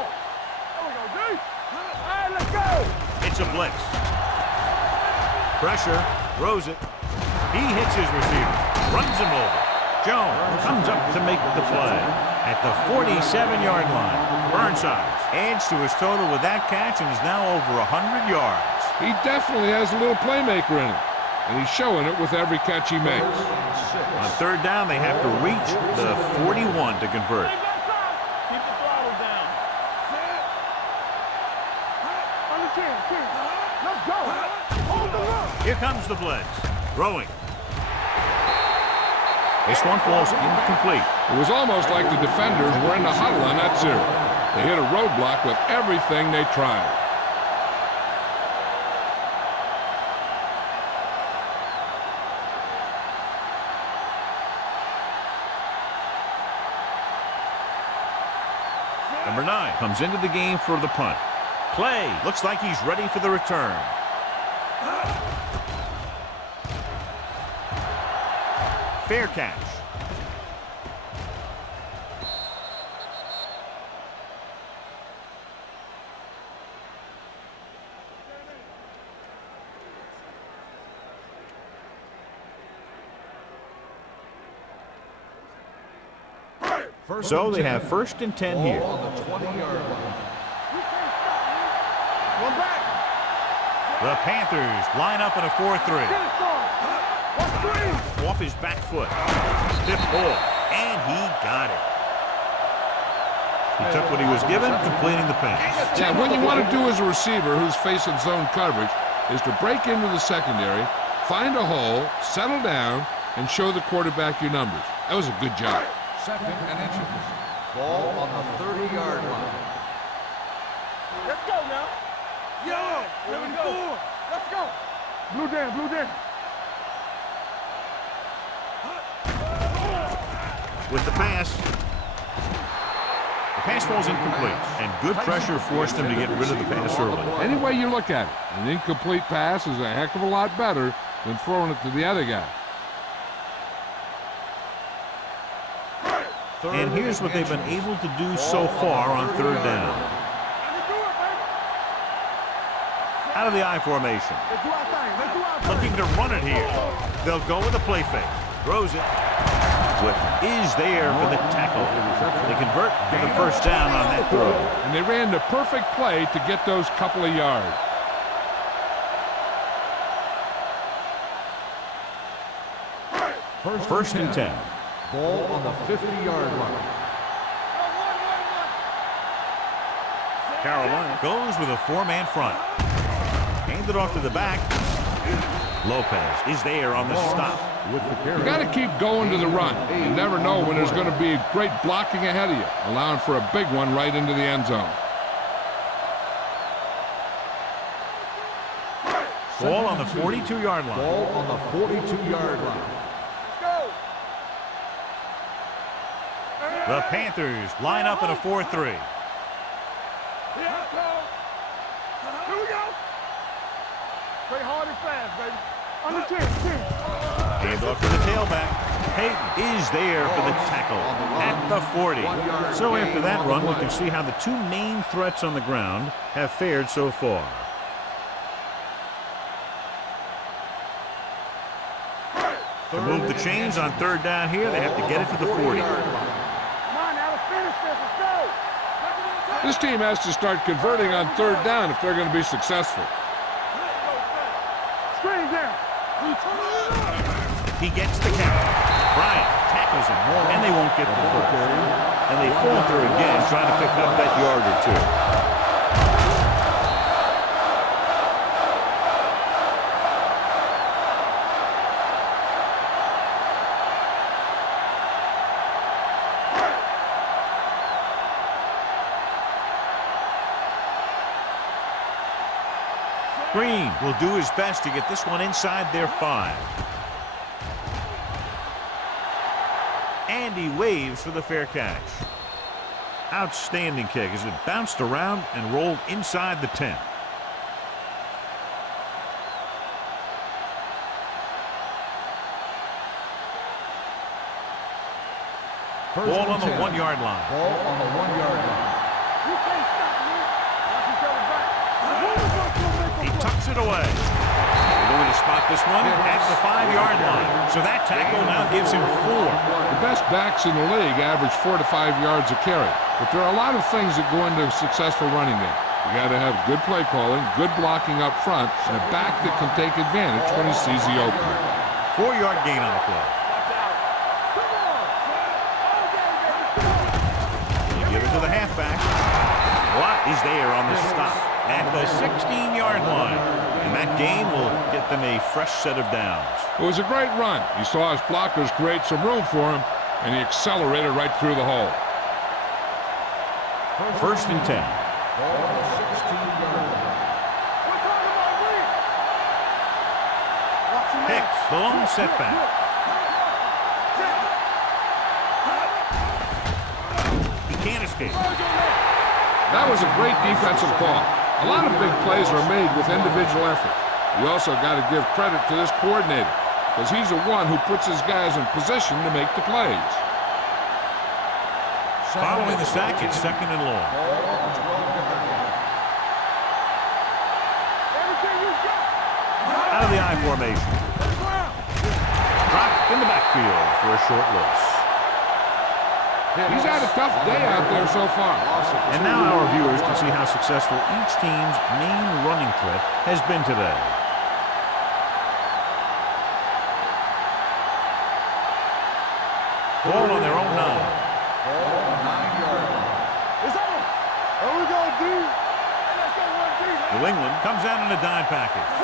It's a blitz. Pressure, throws it. He hits his receiver, runs him over. Jones comes up to make the play at the 47-yard line. Burnside adds to his total with that catch and is now over 100 yards. He definitely has a little playmaker in him, and he's showing it with every catch he makes. On third down, they have to reach the 41 to convert. Keep the throttle down. Under 10. Let's go. Hold the look. Here comes the blitz. Throwing. This one falls incomplete. It was almost like the defenders were in the huddle on that series. They hit a roadblock with everything they tried. Number 9 comes into the game for the punt. Clay looks like he's ready for the return. Fair catch. So they have first and 10 here. Ball on the 20-yard line. One back. The Panthers line up in a 4-3. Get it, son. One three. Off his back foot. Stiff ball. And he got it. He took what he was given, completing the pass. Yeah, what you want to do as a receiver who's facing zone coverage is to break into the secondary, find a hole, settle down, and show the quarterback your numbers. That was a good job. Second and inches. Ball on the 30-yard line. Let's go now. Yo, here we go. Let's go. Blue down, blue down. With the pass. The pass falls incomplete, and good pressure forced him to get rid of the pass early. Any way you look at it, an incomplete pass is a heck of a lot better than throwing it to the other guy. And here's what they've been able to do so far on third down. Out of the I formation. Looking to run it here. They'll go with a play fake. Throws it. What is there for the tackle? They convert for the first down on that throw. And they ran the perfect play to get those couple of yards. First and 10. Ball on the 50-yard line. Carolina goes with a four-man front. Hand it off to the back. Lopez is there on the stop. With the carry. You got to keep going to the run. You never know when there's going to be great blocking ahead of you, allowing for a big one right into the end zone. Ball on the 42-yard line. Ball on the 42-yard line. The Panthers line up in a 4-3. Here we go. Play hard and fast, baby. Under 10. Hand off to the tailback. Payton is there for the tackle at the 40. So after that run, we can see how the two main threats on the ground have fared so far. To move the chains on third down here, they have to get it to the 40. This team has to start converting on third down if they're going to be successful. Screen down. He gets the catch. Bryant tackles him, and they won't get the first. And they falter again, trying to pick up that yard or two. Green will do his best to get this one inside their 5. And he waves for the fair catch. Outstanding kick as it bounced around and rolled inside the 10. Ball on the 1-yard line. Ball on the 1-yard line. You can't stop me. Watch each other back. He tucks it away. They're going to spot this one at the 5-yard line. So that tackle now gives him 4. The best backs in the league average 4 to 5 yards a carry. But there are a lot of things that go into a successful running game. You got to have good play calling, good blocking up front, and a back that can take advantage when he sees the opening. 4-yard gain on the play. You give it to the halfback. Watt is there on the stop at the 16-yard line. And that gain will get them a fresh set of downs. It was a great run. He saw his blockers create some room for him, and he accelerated right through the hole. First and 10. Ball on the 16-yard line. Hicks, the lone setback. He can't escape. That was a great defensive call. A lot of big plays are made with individual effort. You also got to give credit to this coordinator, because he's the one who puts his guys in position to make the plays. Following the sack, it's second and long. Ball on the 12-yard line. Out of the I formation. Dropped in the backfield for a short loss. He's had a tough day out there so far. And now our viewers can see how successful each team's main running threat has been today. Ball on their own 9. Ball on the 9-yard line. It's over. There we go, D. Let's go, one, D. New England comes out in a dime package.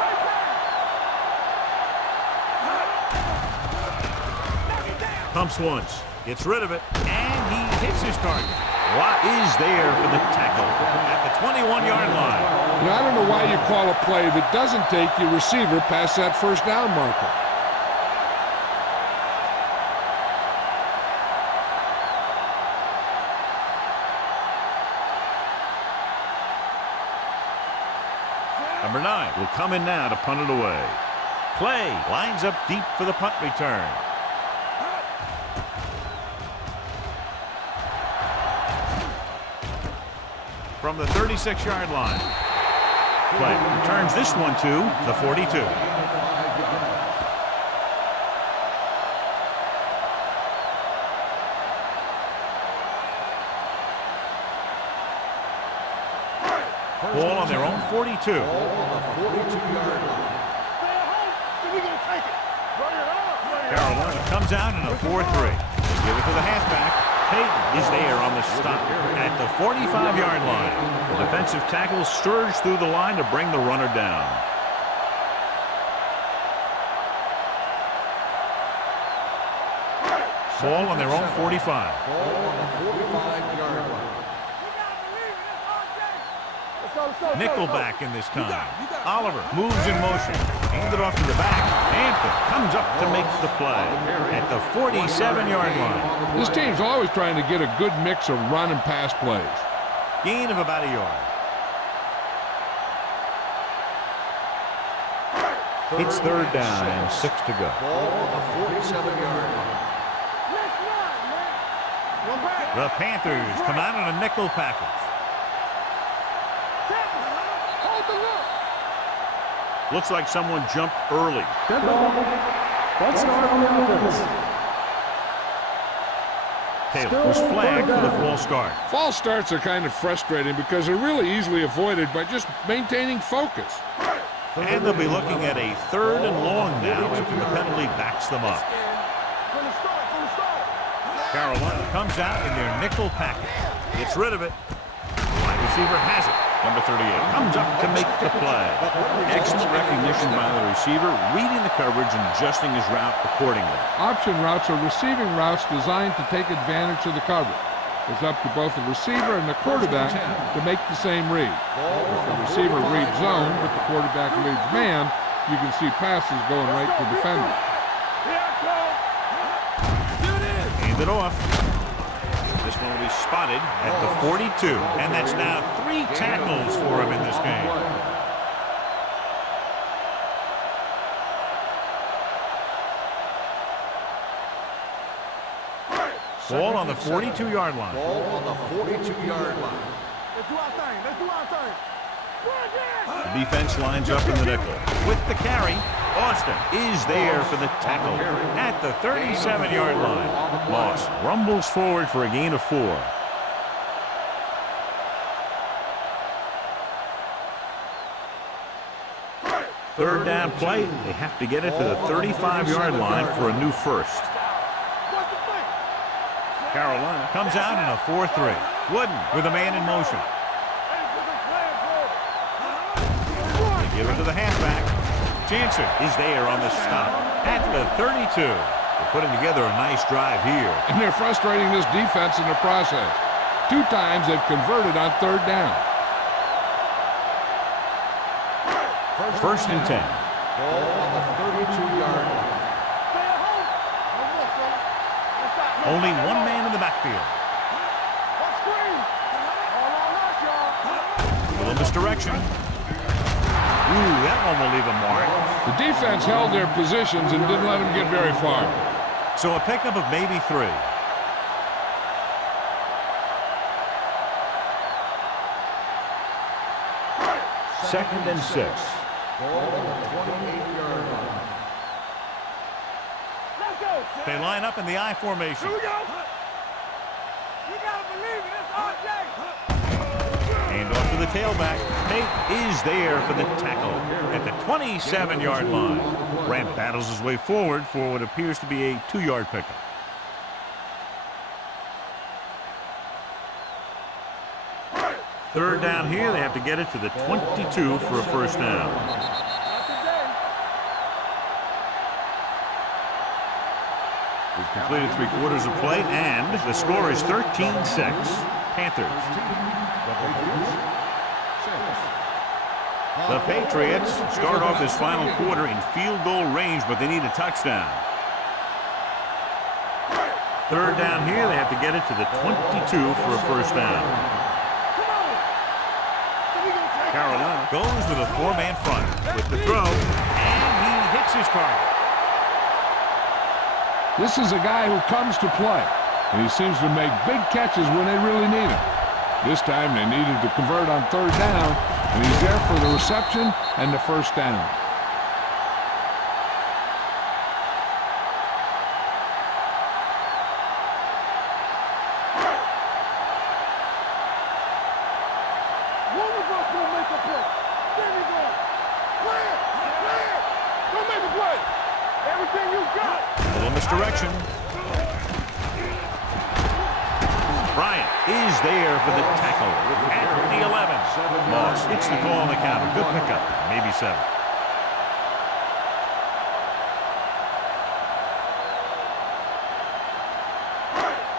Pumps once, Gets rid of it, and he hits his target. Watt is there for the tackle at the 21-yard line. Now, I don't know why you call a play that doesn't take your receiver past that first down marker. Number 9 will come in now to punt it away. Play lines up deep for the punt return. From the 36-yard line. Play returns this one to the 42. Ball on their own 42. Ball on the 42-yard line. Carolina comes out in a 4-3. Give it to the halfback. Payton is there on the stop at the 45-yard line. The defensive tackle surged through the line to bring the runner down. Ball on their own 45. Ball on the 45-yard line. Nickelback in this time. Oliver moves in motion. Handed off to the back. Hampton comes up to make the play at the 47-yard line. This team's always trying to get a good mix of run and pass plays. Gain of about a yard. It's third down and 6 to go. Ball on the 47-yard line. The Panthers come out in a nickel package. Looks like someone jumped early. Good ball. False start on the offense. Taylor was flagged for the false start. False starts are kind of frustrating because they're really easily avoided by just maintaining focus. And they'll be looking at a 3rd and long now after the penalty backs them up. Carolina comes out in their nickel package. Gets rid of it. Wide receiver has it. Number 38 comes up to make the play. Excellent recognition by the receiver, reading the coverage and adjusting his route accordingly. Option routes are receiving routes designed to take advantage of the coverage. It's up to both the receiver and the quarterback to make the same read. If the receiver reads zone, but the quarterback reads man, you can see passes going right to defenders. Hand it off. This one will be spotted at the 42, and that's now 3 tackles for him in this game. Ball on the 42-yard line. Ball on the 42-yard line. Let's do our thing. Let's do our thing. The defense lines up in the nickel. With the carry, Austin is there for the tackle at the 37-yard line. Moss rumbles forward for a gain of 4. Third down play. They have to get it to the 35-yard line for a new first. Carolina comes out in a 4-3. Wooden with a man in motion. They give it to the halfback. Jansen is there on the stop at the 32. They're putting together a nice drive here. And they're frustrating this defense in the process. 2 times they've converted on 3rd down. First and 10. Ball on the 32-yard line. Only one man in the backfield. A little misdirection. Ooh, that one will leave a mark. The defense held their positions and didn't let them get very far. So a pickup of maybe 3. Second and 6. Ball on the 28-yard line. They line up in the I formation. Here we go. You gotta believe it. It's RJ. Hand off to the tailback. Tate is there for the tackle at the 27-yard line. Grant battles his way forward for what appears to be a 2-yard pickup. Third down here. They have to get it to the 22 for a first down. We've completed 3/4 of play, and the score is 13-6. Panthers. The Patriots start off this final quarter in field goal range, but they need a touchdown. Third down here, they have to get it to the 22 for a first down. Carolina goes with a 4-man front with the throw, and he hits his target. This is a guy who comes to play, and he seems to make big catches when they really need him. This time they needed to convert on third down, and he's there for the reception and the first down. Misdirection. Bryant is there for the tackle at the 11. Moss hits the call on the counter. Good pickup. Maybe 7.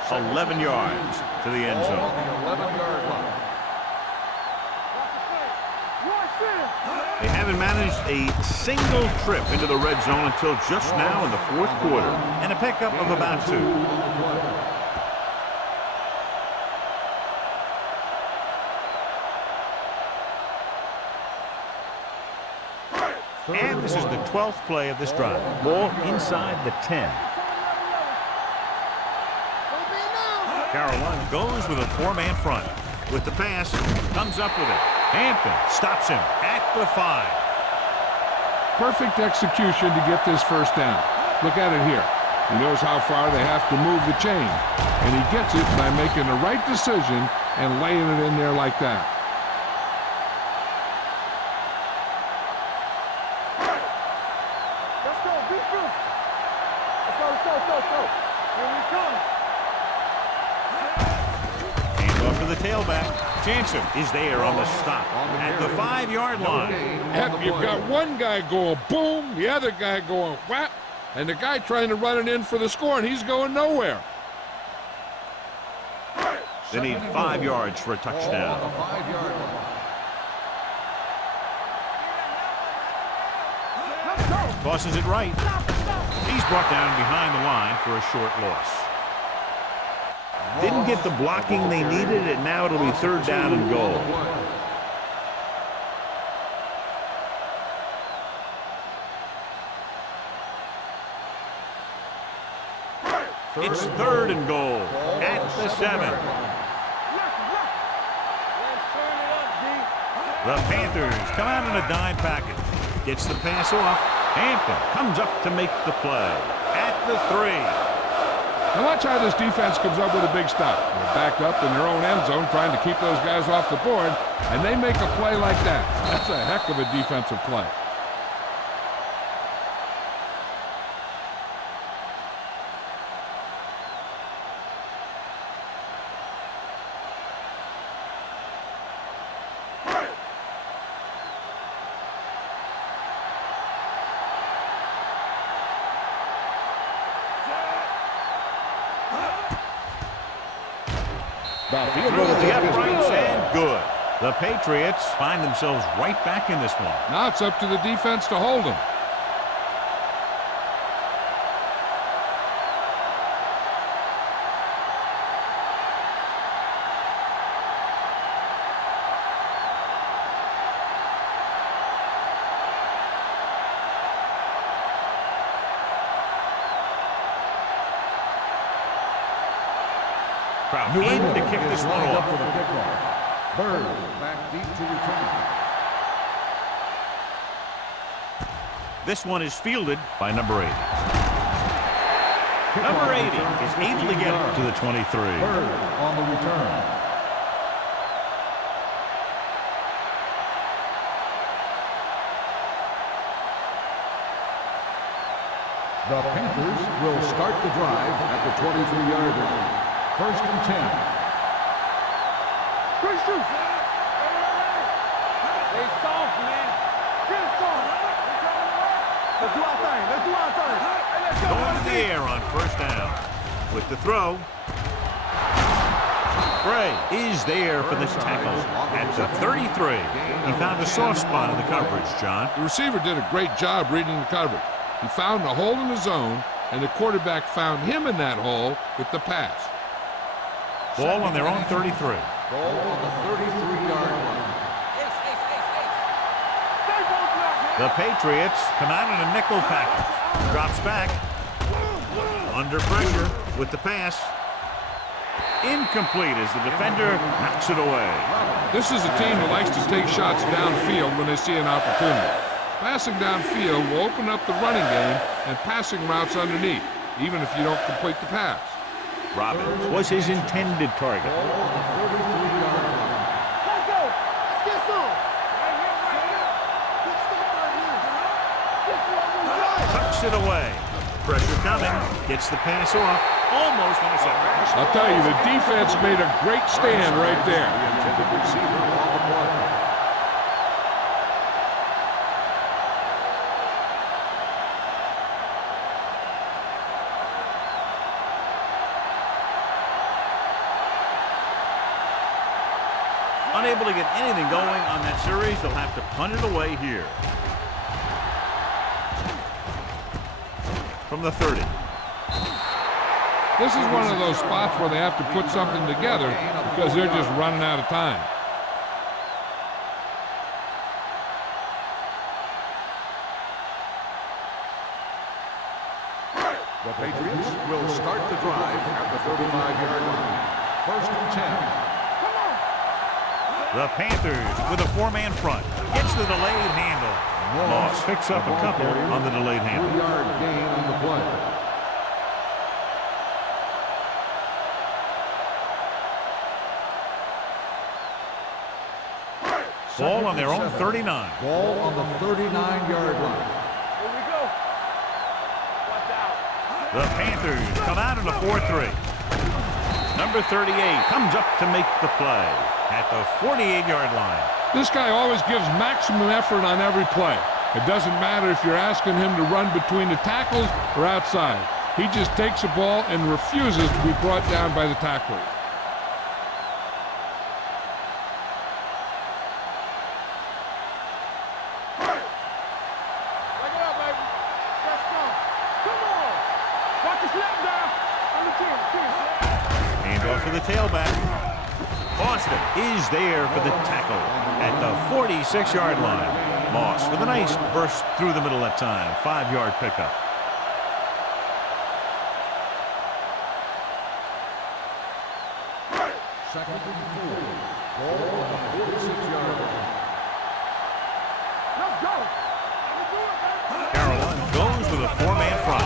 It's 11 yards to the end zone. 11-yard line. They haven't managed a single trip into the red zone until just now in the fourth quarter, and a pickup of about 2. And this is the 12th play of this drive. Ball inside the 10. Carolina goes with a 4-man front. With the pass, comes up with it. Hampton stops him at the 5. Perfect execution to get this first down. Look at it here. He knows how far they have to move the chain, and he gets it by making the right decision and laying it in there like that. Let's go, defense. Let's go. Here we come. Hands off to the tailback. Jansen is there on the stop at the 5-yard line. Yep, you've got one guy going boom, the other guy going whap, and the guy trying to run it in for the score, and he's going nowhere. They need 5 yards for a touchdown. Tosses it right. He's brought down behind the line for a short loss. Didn't get the blocking they needed, and now it'll be third down and goal. It's third and goal at the 7. The Panthers come out in a dime package. Gets the pass off. Hampton comes up to make the play at the 3. Now watch how this defense comes up with a big stop. They're backed up in their own end zone trying to keep those guys off the board, and they make a play like that. That's a heck of a defensive play. Through the uprights and good. The Patriots find themselves right back in this one. Now it's up to the defense to hold them. Crowd in to kick this one off. Bird back deep to return. This one is fielded by number 8. Number 80 is able to get it to the 23. Bird on the return. The Panthers will start the drive at the 23-yard line. First and 10. Quick shoot. They soft, man. Get it soft. Let's do our thing. Going to the air on first down. With the throw. Bray is there for this tackle at the 33. He found a soft spot in the coverage, John. The receiver did a great job reading the coverage. He found a hole in the zone, and the quarterback found him in that hole with the pass. Ball on their own 33. Ball on the 33-yard line. The Patriots come out in a nickel package. Drops back. Under pressure with the pass. Incomplete as the defender knocks it away. This is a team that likes to take shots downfield when they see an opportunity. Passing downfield will open up the running game and passing routes underneath, even if you don't complete the pass. Robbins was his intended target. Ball on the 33-yard line. Let's go. Let's get some. Tucks it away. Pressure coming. Gets the pass off. Almost intercepted. I'll tell you, the defense made a great stand right there. The intended receiver on the play. Unable to get anything going on that series, they'll have to punt it away here. From the 30. This is one of those spots where they have to put something together because they're just running out of time. The Patriots will start the drive at the 35-yard line. First and 10. The Panthers with a four-man front. Gets the delayed handle. Moss picks up a couple on the delayed handle. 3-yard gain on the play. Ball on their own 39. Ball on the 39-yard line. Here we go. Watch out. The Panthers come out in a 4-3. Number 38 comes up to make the play at the 48-yard line. This guy always gives maximum effort on every play. It doesn't matter if you're asking him to run between the tackles or outside. He just takes the ball and refuses to be brought down by the tacklers. Bring it up, baby. Let's go. Come on. Watch the snap down. On the 10. Hand off to the tailback. Boston is there for the tackle at the 46-yard line. Moss with a nice burst through the middle that time. 5-yard pickup. Second and 4. Ball on the 46-yard line. Let's go. Let's do it, baby. Carolina goes with a four-man front.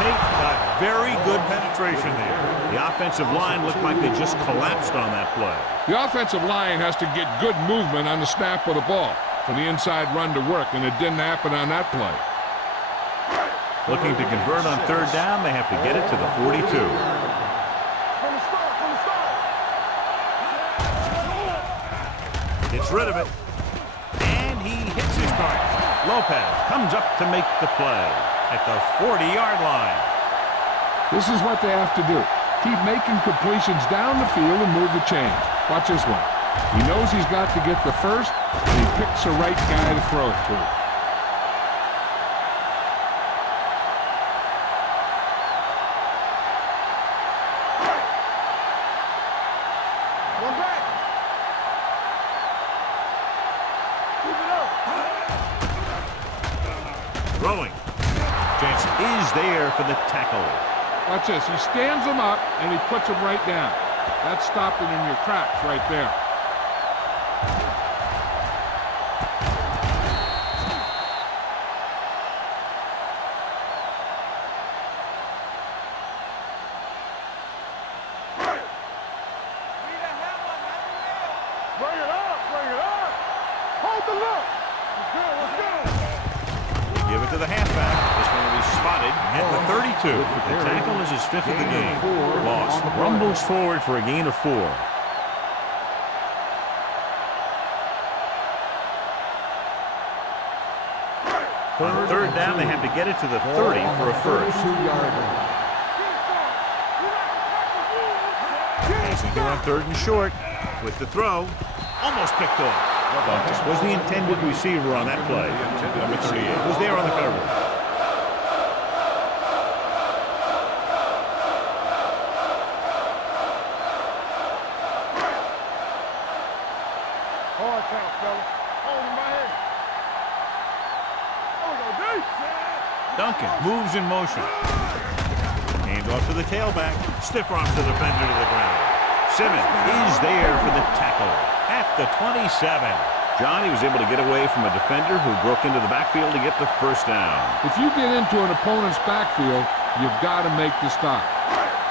Tate got very good penetration there. The offensive line looked like they just collapsed on that play. The offensive line has to get good movement on the snap of the ball for the inside run to work, and it didn't happen on that play. Looking to convert on third down, they have to get it to the 42. From the start. Gets rid of it. And he hits his target. Lopez comes up to make the play at the 40-yard line. This is what they have to do. Keep making completions down the field and move the chains. Watch this one. He knows he's got to get the first, and he picks the right guy to throw it to. One back. Keep it up. Throwing. Chance is there for the tackle. Watch this. He stands them up, and he puts them right down. That's stopping in your tracks right there. Bring it up. Hold the look. Let's go. Give it to the halfback. This one will be spotted at the 32. The tackle is his fifth of the game. Moss rumbles forward for a gain of 4. On third down, they have to get it to the 30 for a first. 32-yard line. Pacing to on third and short with the throw. Almost picked off. This was the intended receiver on that play. Number 38 was there on the coverage. Hard count, fella. Hold him right here. Oh, go deep. Duncan moves in motion. Hand off to the tailback. Stiff arms the defender to the ground. Simmons is there for the tackle at the 27. John, he was able to get away from a defender who broke into the backfield to get the first down. If you get into an opponent's backfield, you've got to make the stop.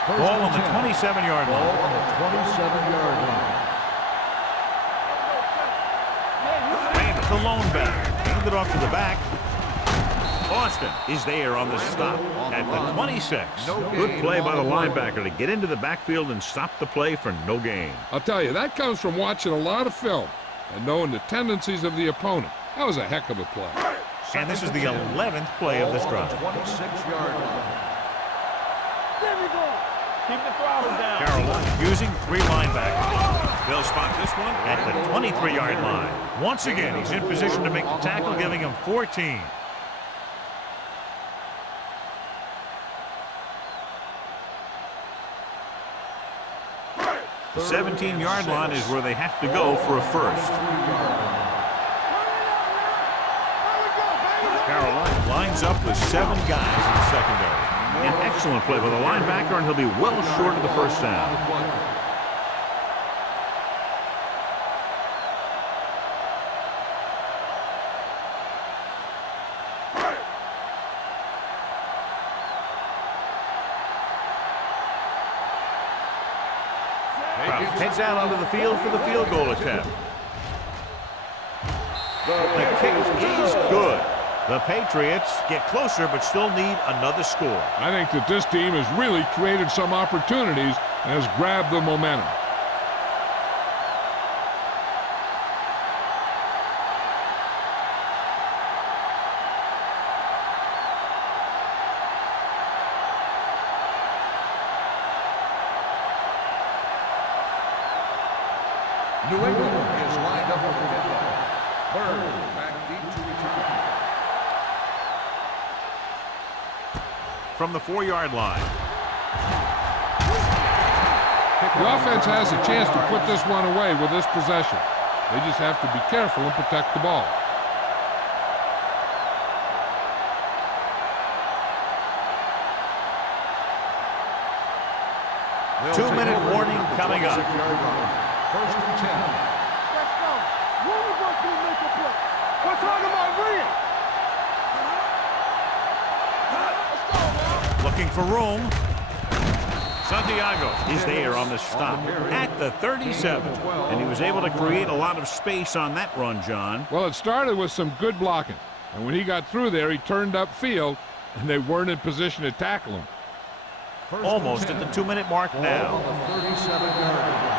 Ball on the 27-yard Ball line. on the 27-yard line. Randall, the lone back. Handed off to the back. Austin is there on the stop at the 26. Good play by the linebacker to get into the backfield and stop the play for no gain. I'll tell you, that comes from watching a lot of film and knowing the tendencies of the opponent. That was a heck of a play. And this is the 11th play of this drive. 26-yard line. There we go. Keep the throttle down. Carolina using 3 linebackers. They'll spot this one at the 23-yard line. Once again, he's in position to make the tackle, giving him 14. The 17-yard line is where they have to go for a first. Carolina lines up with 7 guys in the secondary. An excellent play by the linebacker, and he'll be well short of the first down. Heads out onto the field for the field goal attempt. The kick is good. The Patriots get closer but still need another score. I think that this team has really created some opportunities and has grabbed the momentum. New England is lined up for the kickoff. Bird back deep to return. From the 4-yard line. The offense has a chance to put this one away with this possession. They just have to be careful and protect the ball. Two-minute warning coming up. First and 10. Let's go. When we going to make a play? We're talking about real. Let's go, man. Looking for room. Santiago is there on the stop at the 37. And he was able to create a lot of space on that run, John. Well, it started with some good blocking. And when he got through there, he turned upfield, and they weren't in position to tackle him. Almost at the 2-minute mark now. 37-yard line.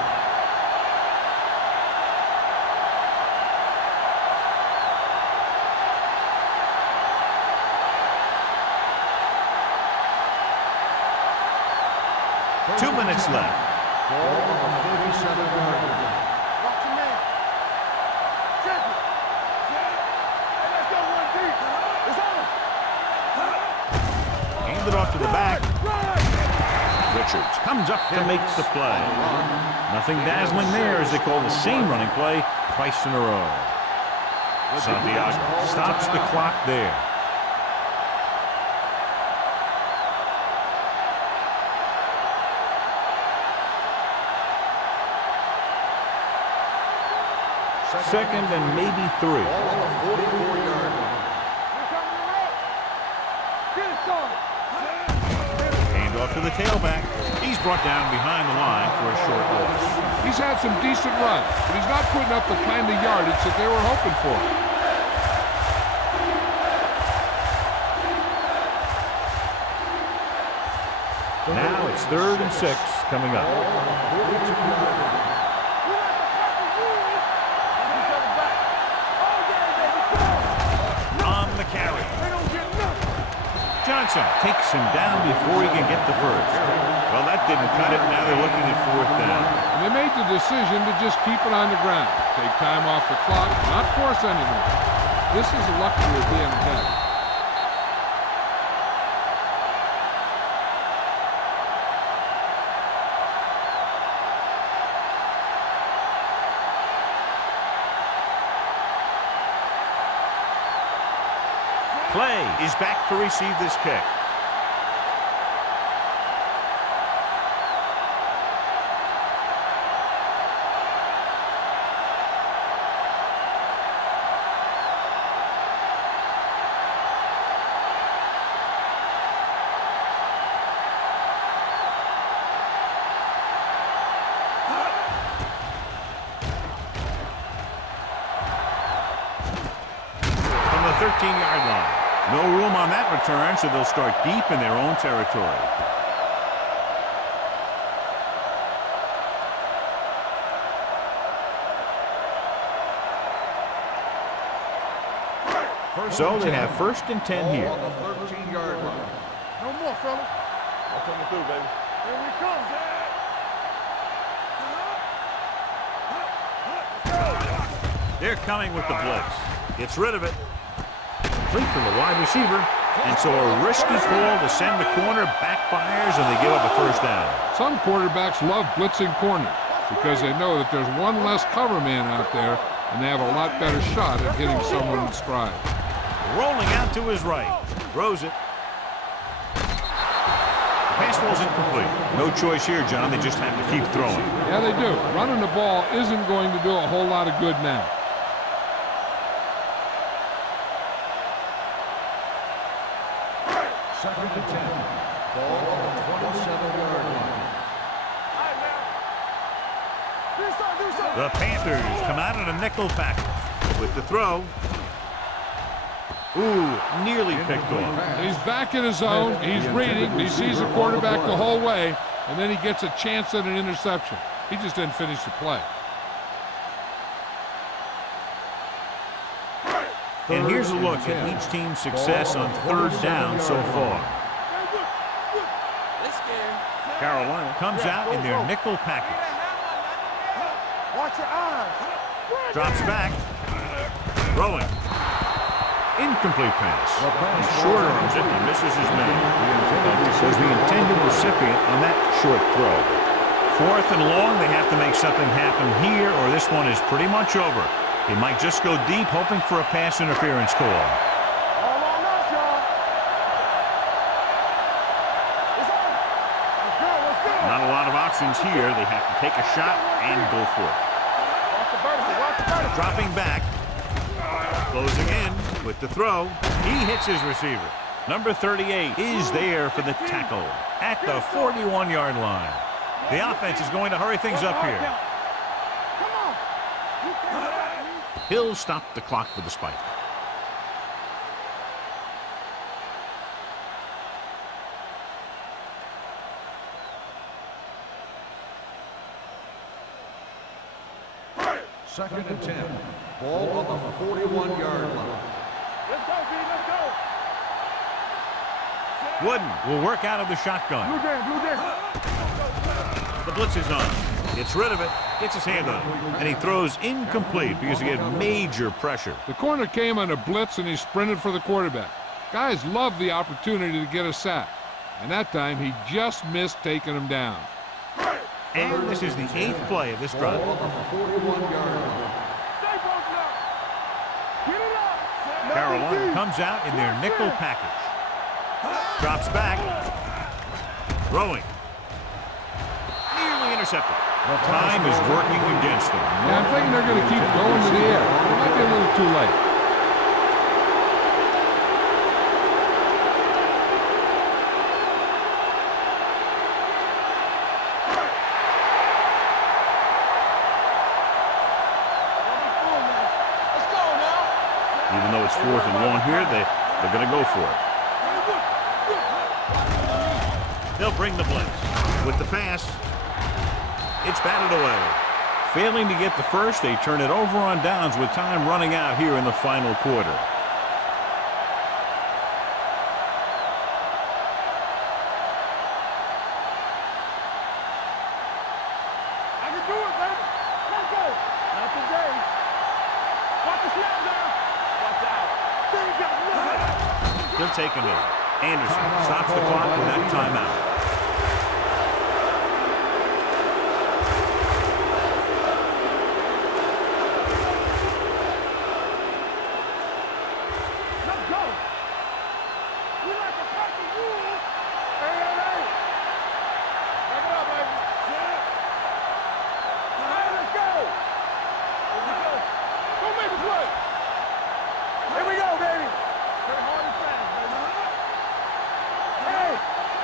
Two minutes left. Ball on the 37-yard line. Watch your man. Check it. Hey, let's go one deep. It's on. Handed off to the back. Richards comes up to make the play. Nothing dazzling there as they call the same running play twice in a row. Santiago stops the clock there. Second and maybe 3. Ball on the 44-yard line. We're coming around. Get it started. Hand off to the tailback. He's brought down behind the line for a short loss. He's had some decent runs, but he's not putting up the kind of yardage that they were hoping for. Now it's 3rd and 6 coming up. On the carry. Johnson takes him down before he can get the first. Well, that didn't cut it. Now they're looking at 4th down. And they made the decision to just keep it on the ground. Take time off the clock, not force anything. This is the luxury of being ahead. Clay is back to receive this kick. From the 13-yard line. No room on that return, so they'll start deep in their own territory. So they have 1st and 10 here. On the 13-yard line. No more, fella. I'm coming through, baby. Here we come, Dad. They're coming with the blitz. Gets rid of it. Complete from the wide receiver. And so a risky call to send the corner backfires, and they give up a 1st down. Some quarterbacks love blitzing corners because they know that there's one less cover man out there, and they have a lot better shot at hitting someone in stride. Rolling out to his right. Throws it. Pass ball's incomplete. No choice here, John. They just have to keep throwing. Yeah, they do. Running the ball isn't going to do a whole lot of good now. Second and 10. Ball on the 27-yard line. The Panthers come out in a nickel package with the throw. Ooh, nearly picked off. He's back in his zone. He's reading. He sees the quarterback the whole way, and then he gets a chance at an interception. He just didn't finish the play. And here's a look at each team's success on 3rd down so far. Carolina comes out in their nickel package. Watch your eyes. Drops back. Throwing. Incomplete pass. He short arms it and misses his man. Was the intended recipient on that short throw. 4th and long, they have to make something happen here, or this one is pretty much over. He might just go deep, hoping for a pass interference call. All on us, y'all. It's on. Let's go, let's go. Not a lot of options here. They have to take a shot and go for it. Watch the vertical, watch the vertical. Dropping back. Closing in with the throw. He hits his receiver. Number 38 is there for the tackle at the 41-yard line. The offense is going to hurry things up here. Come on. You can't stop me. He'll stop the clock with the spike. Second and 10. Ball on the 41-yard line. Let's go, B, let's go. Wooden will work out of the shotgun. Blue Jay, Blue Jay. The blitz is on. Gets rid of it. Gets his hand on it. And he throws incomplete because he had major pressure. The corner came on a blitz, and he sprinted for the quarterback. Guys love the opportunity to get a sack. And that time, he just missed taking him down. And this is the 8th play of this drive. Ball on the 41-yard line. Stay posted up. Get it up. Carolina comes out in their nickel package. Drops back. Throwing. Nearly intercepted. Time is working against them. Yeah, I'm thinking they're going to keep going to the air. It might be a little too late. Let's go now. Even though it's 4th and long here, they're going to go for it. They'll bring the blitz. With the pass, it's batted away. Failing to get the first, they turn it over on downs with time running out here in the final quarter. take a knee. Anderson stops the clock with that timeout.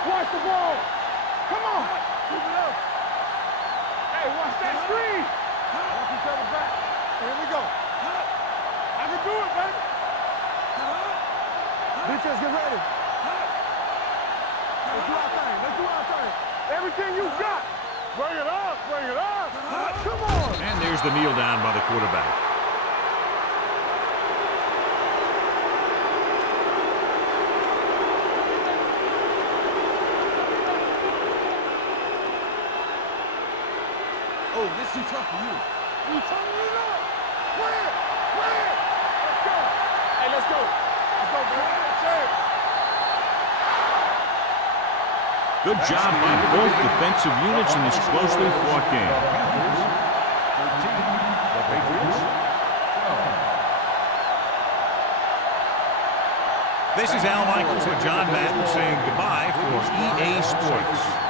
Watch the ball. Come on. Keep it up. Hey, watch that screen. Watch each other back. Here we go. I can do it, baby. Defense, get ready. Let's do our thing. Let's do our thing. Everything you got. Bring it up. Bring it up. Come on. And there's the kneel down by the quarterback. Oh, this is too tough for you. You telling me no? Play it! Play it! Let's go! Hey, let's go! Let's go, bro. Good job by both defensive units in this closely fought game. This is Al Michaels with John Madden saying goodbye for EA Sports.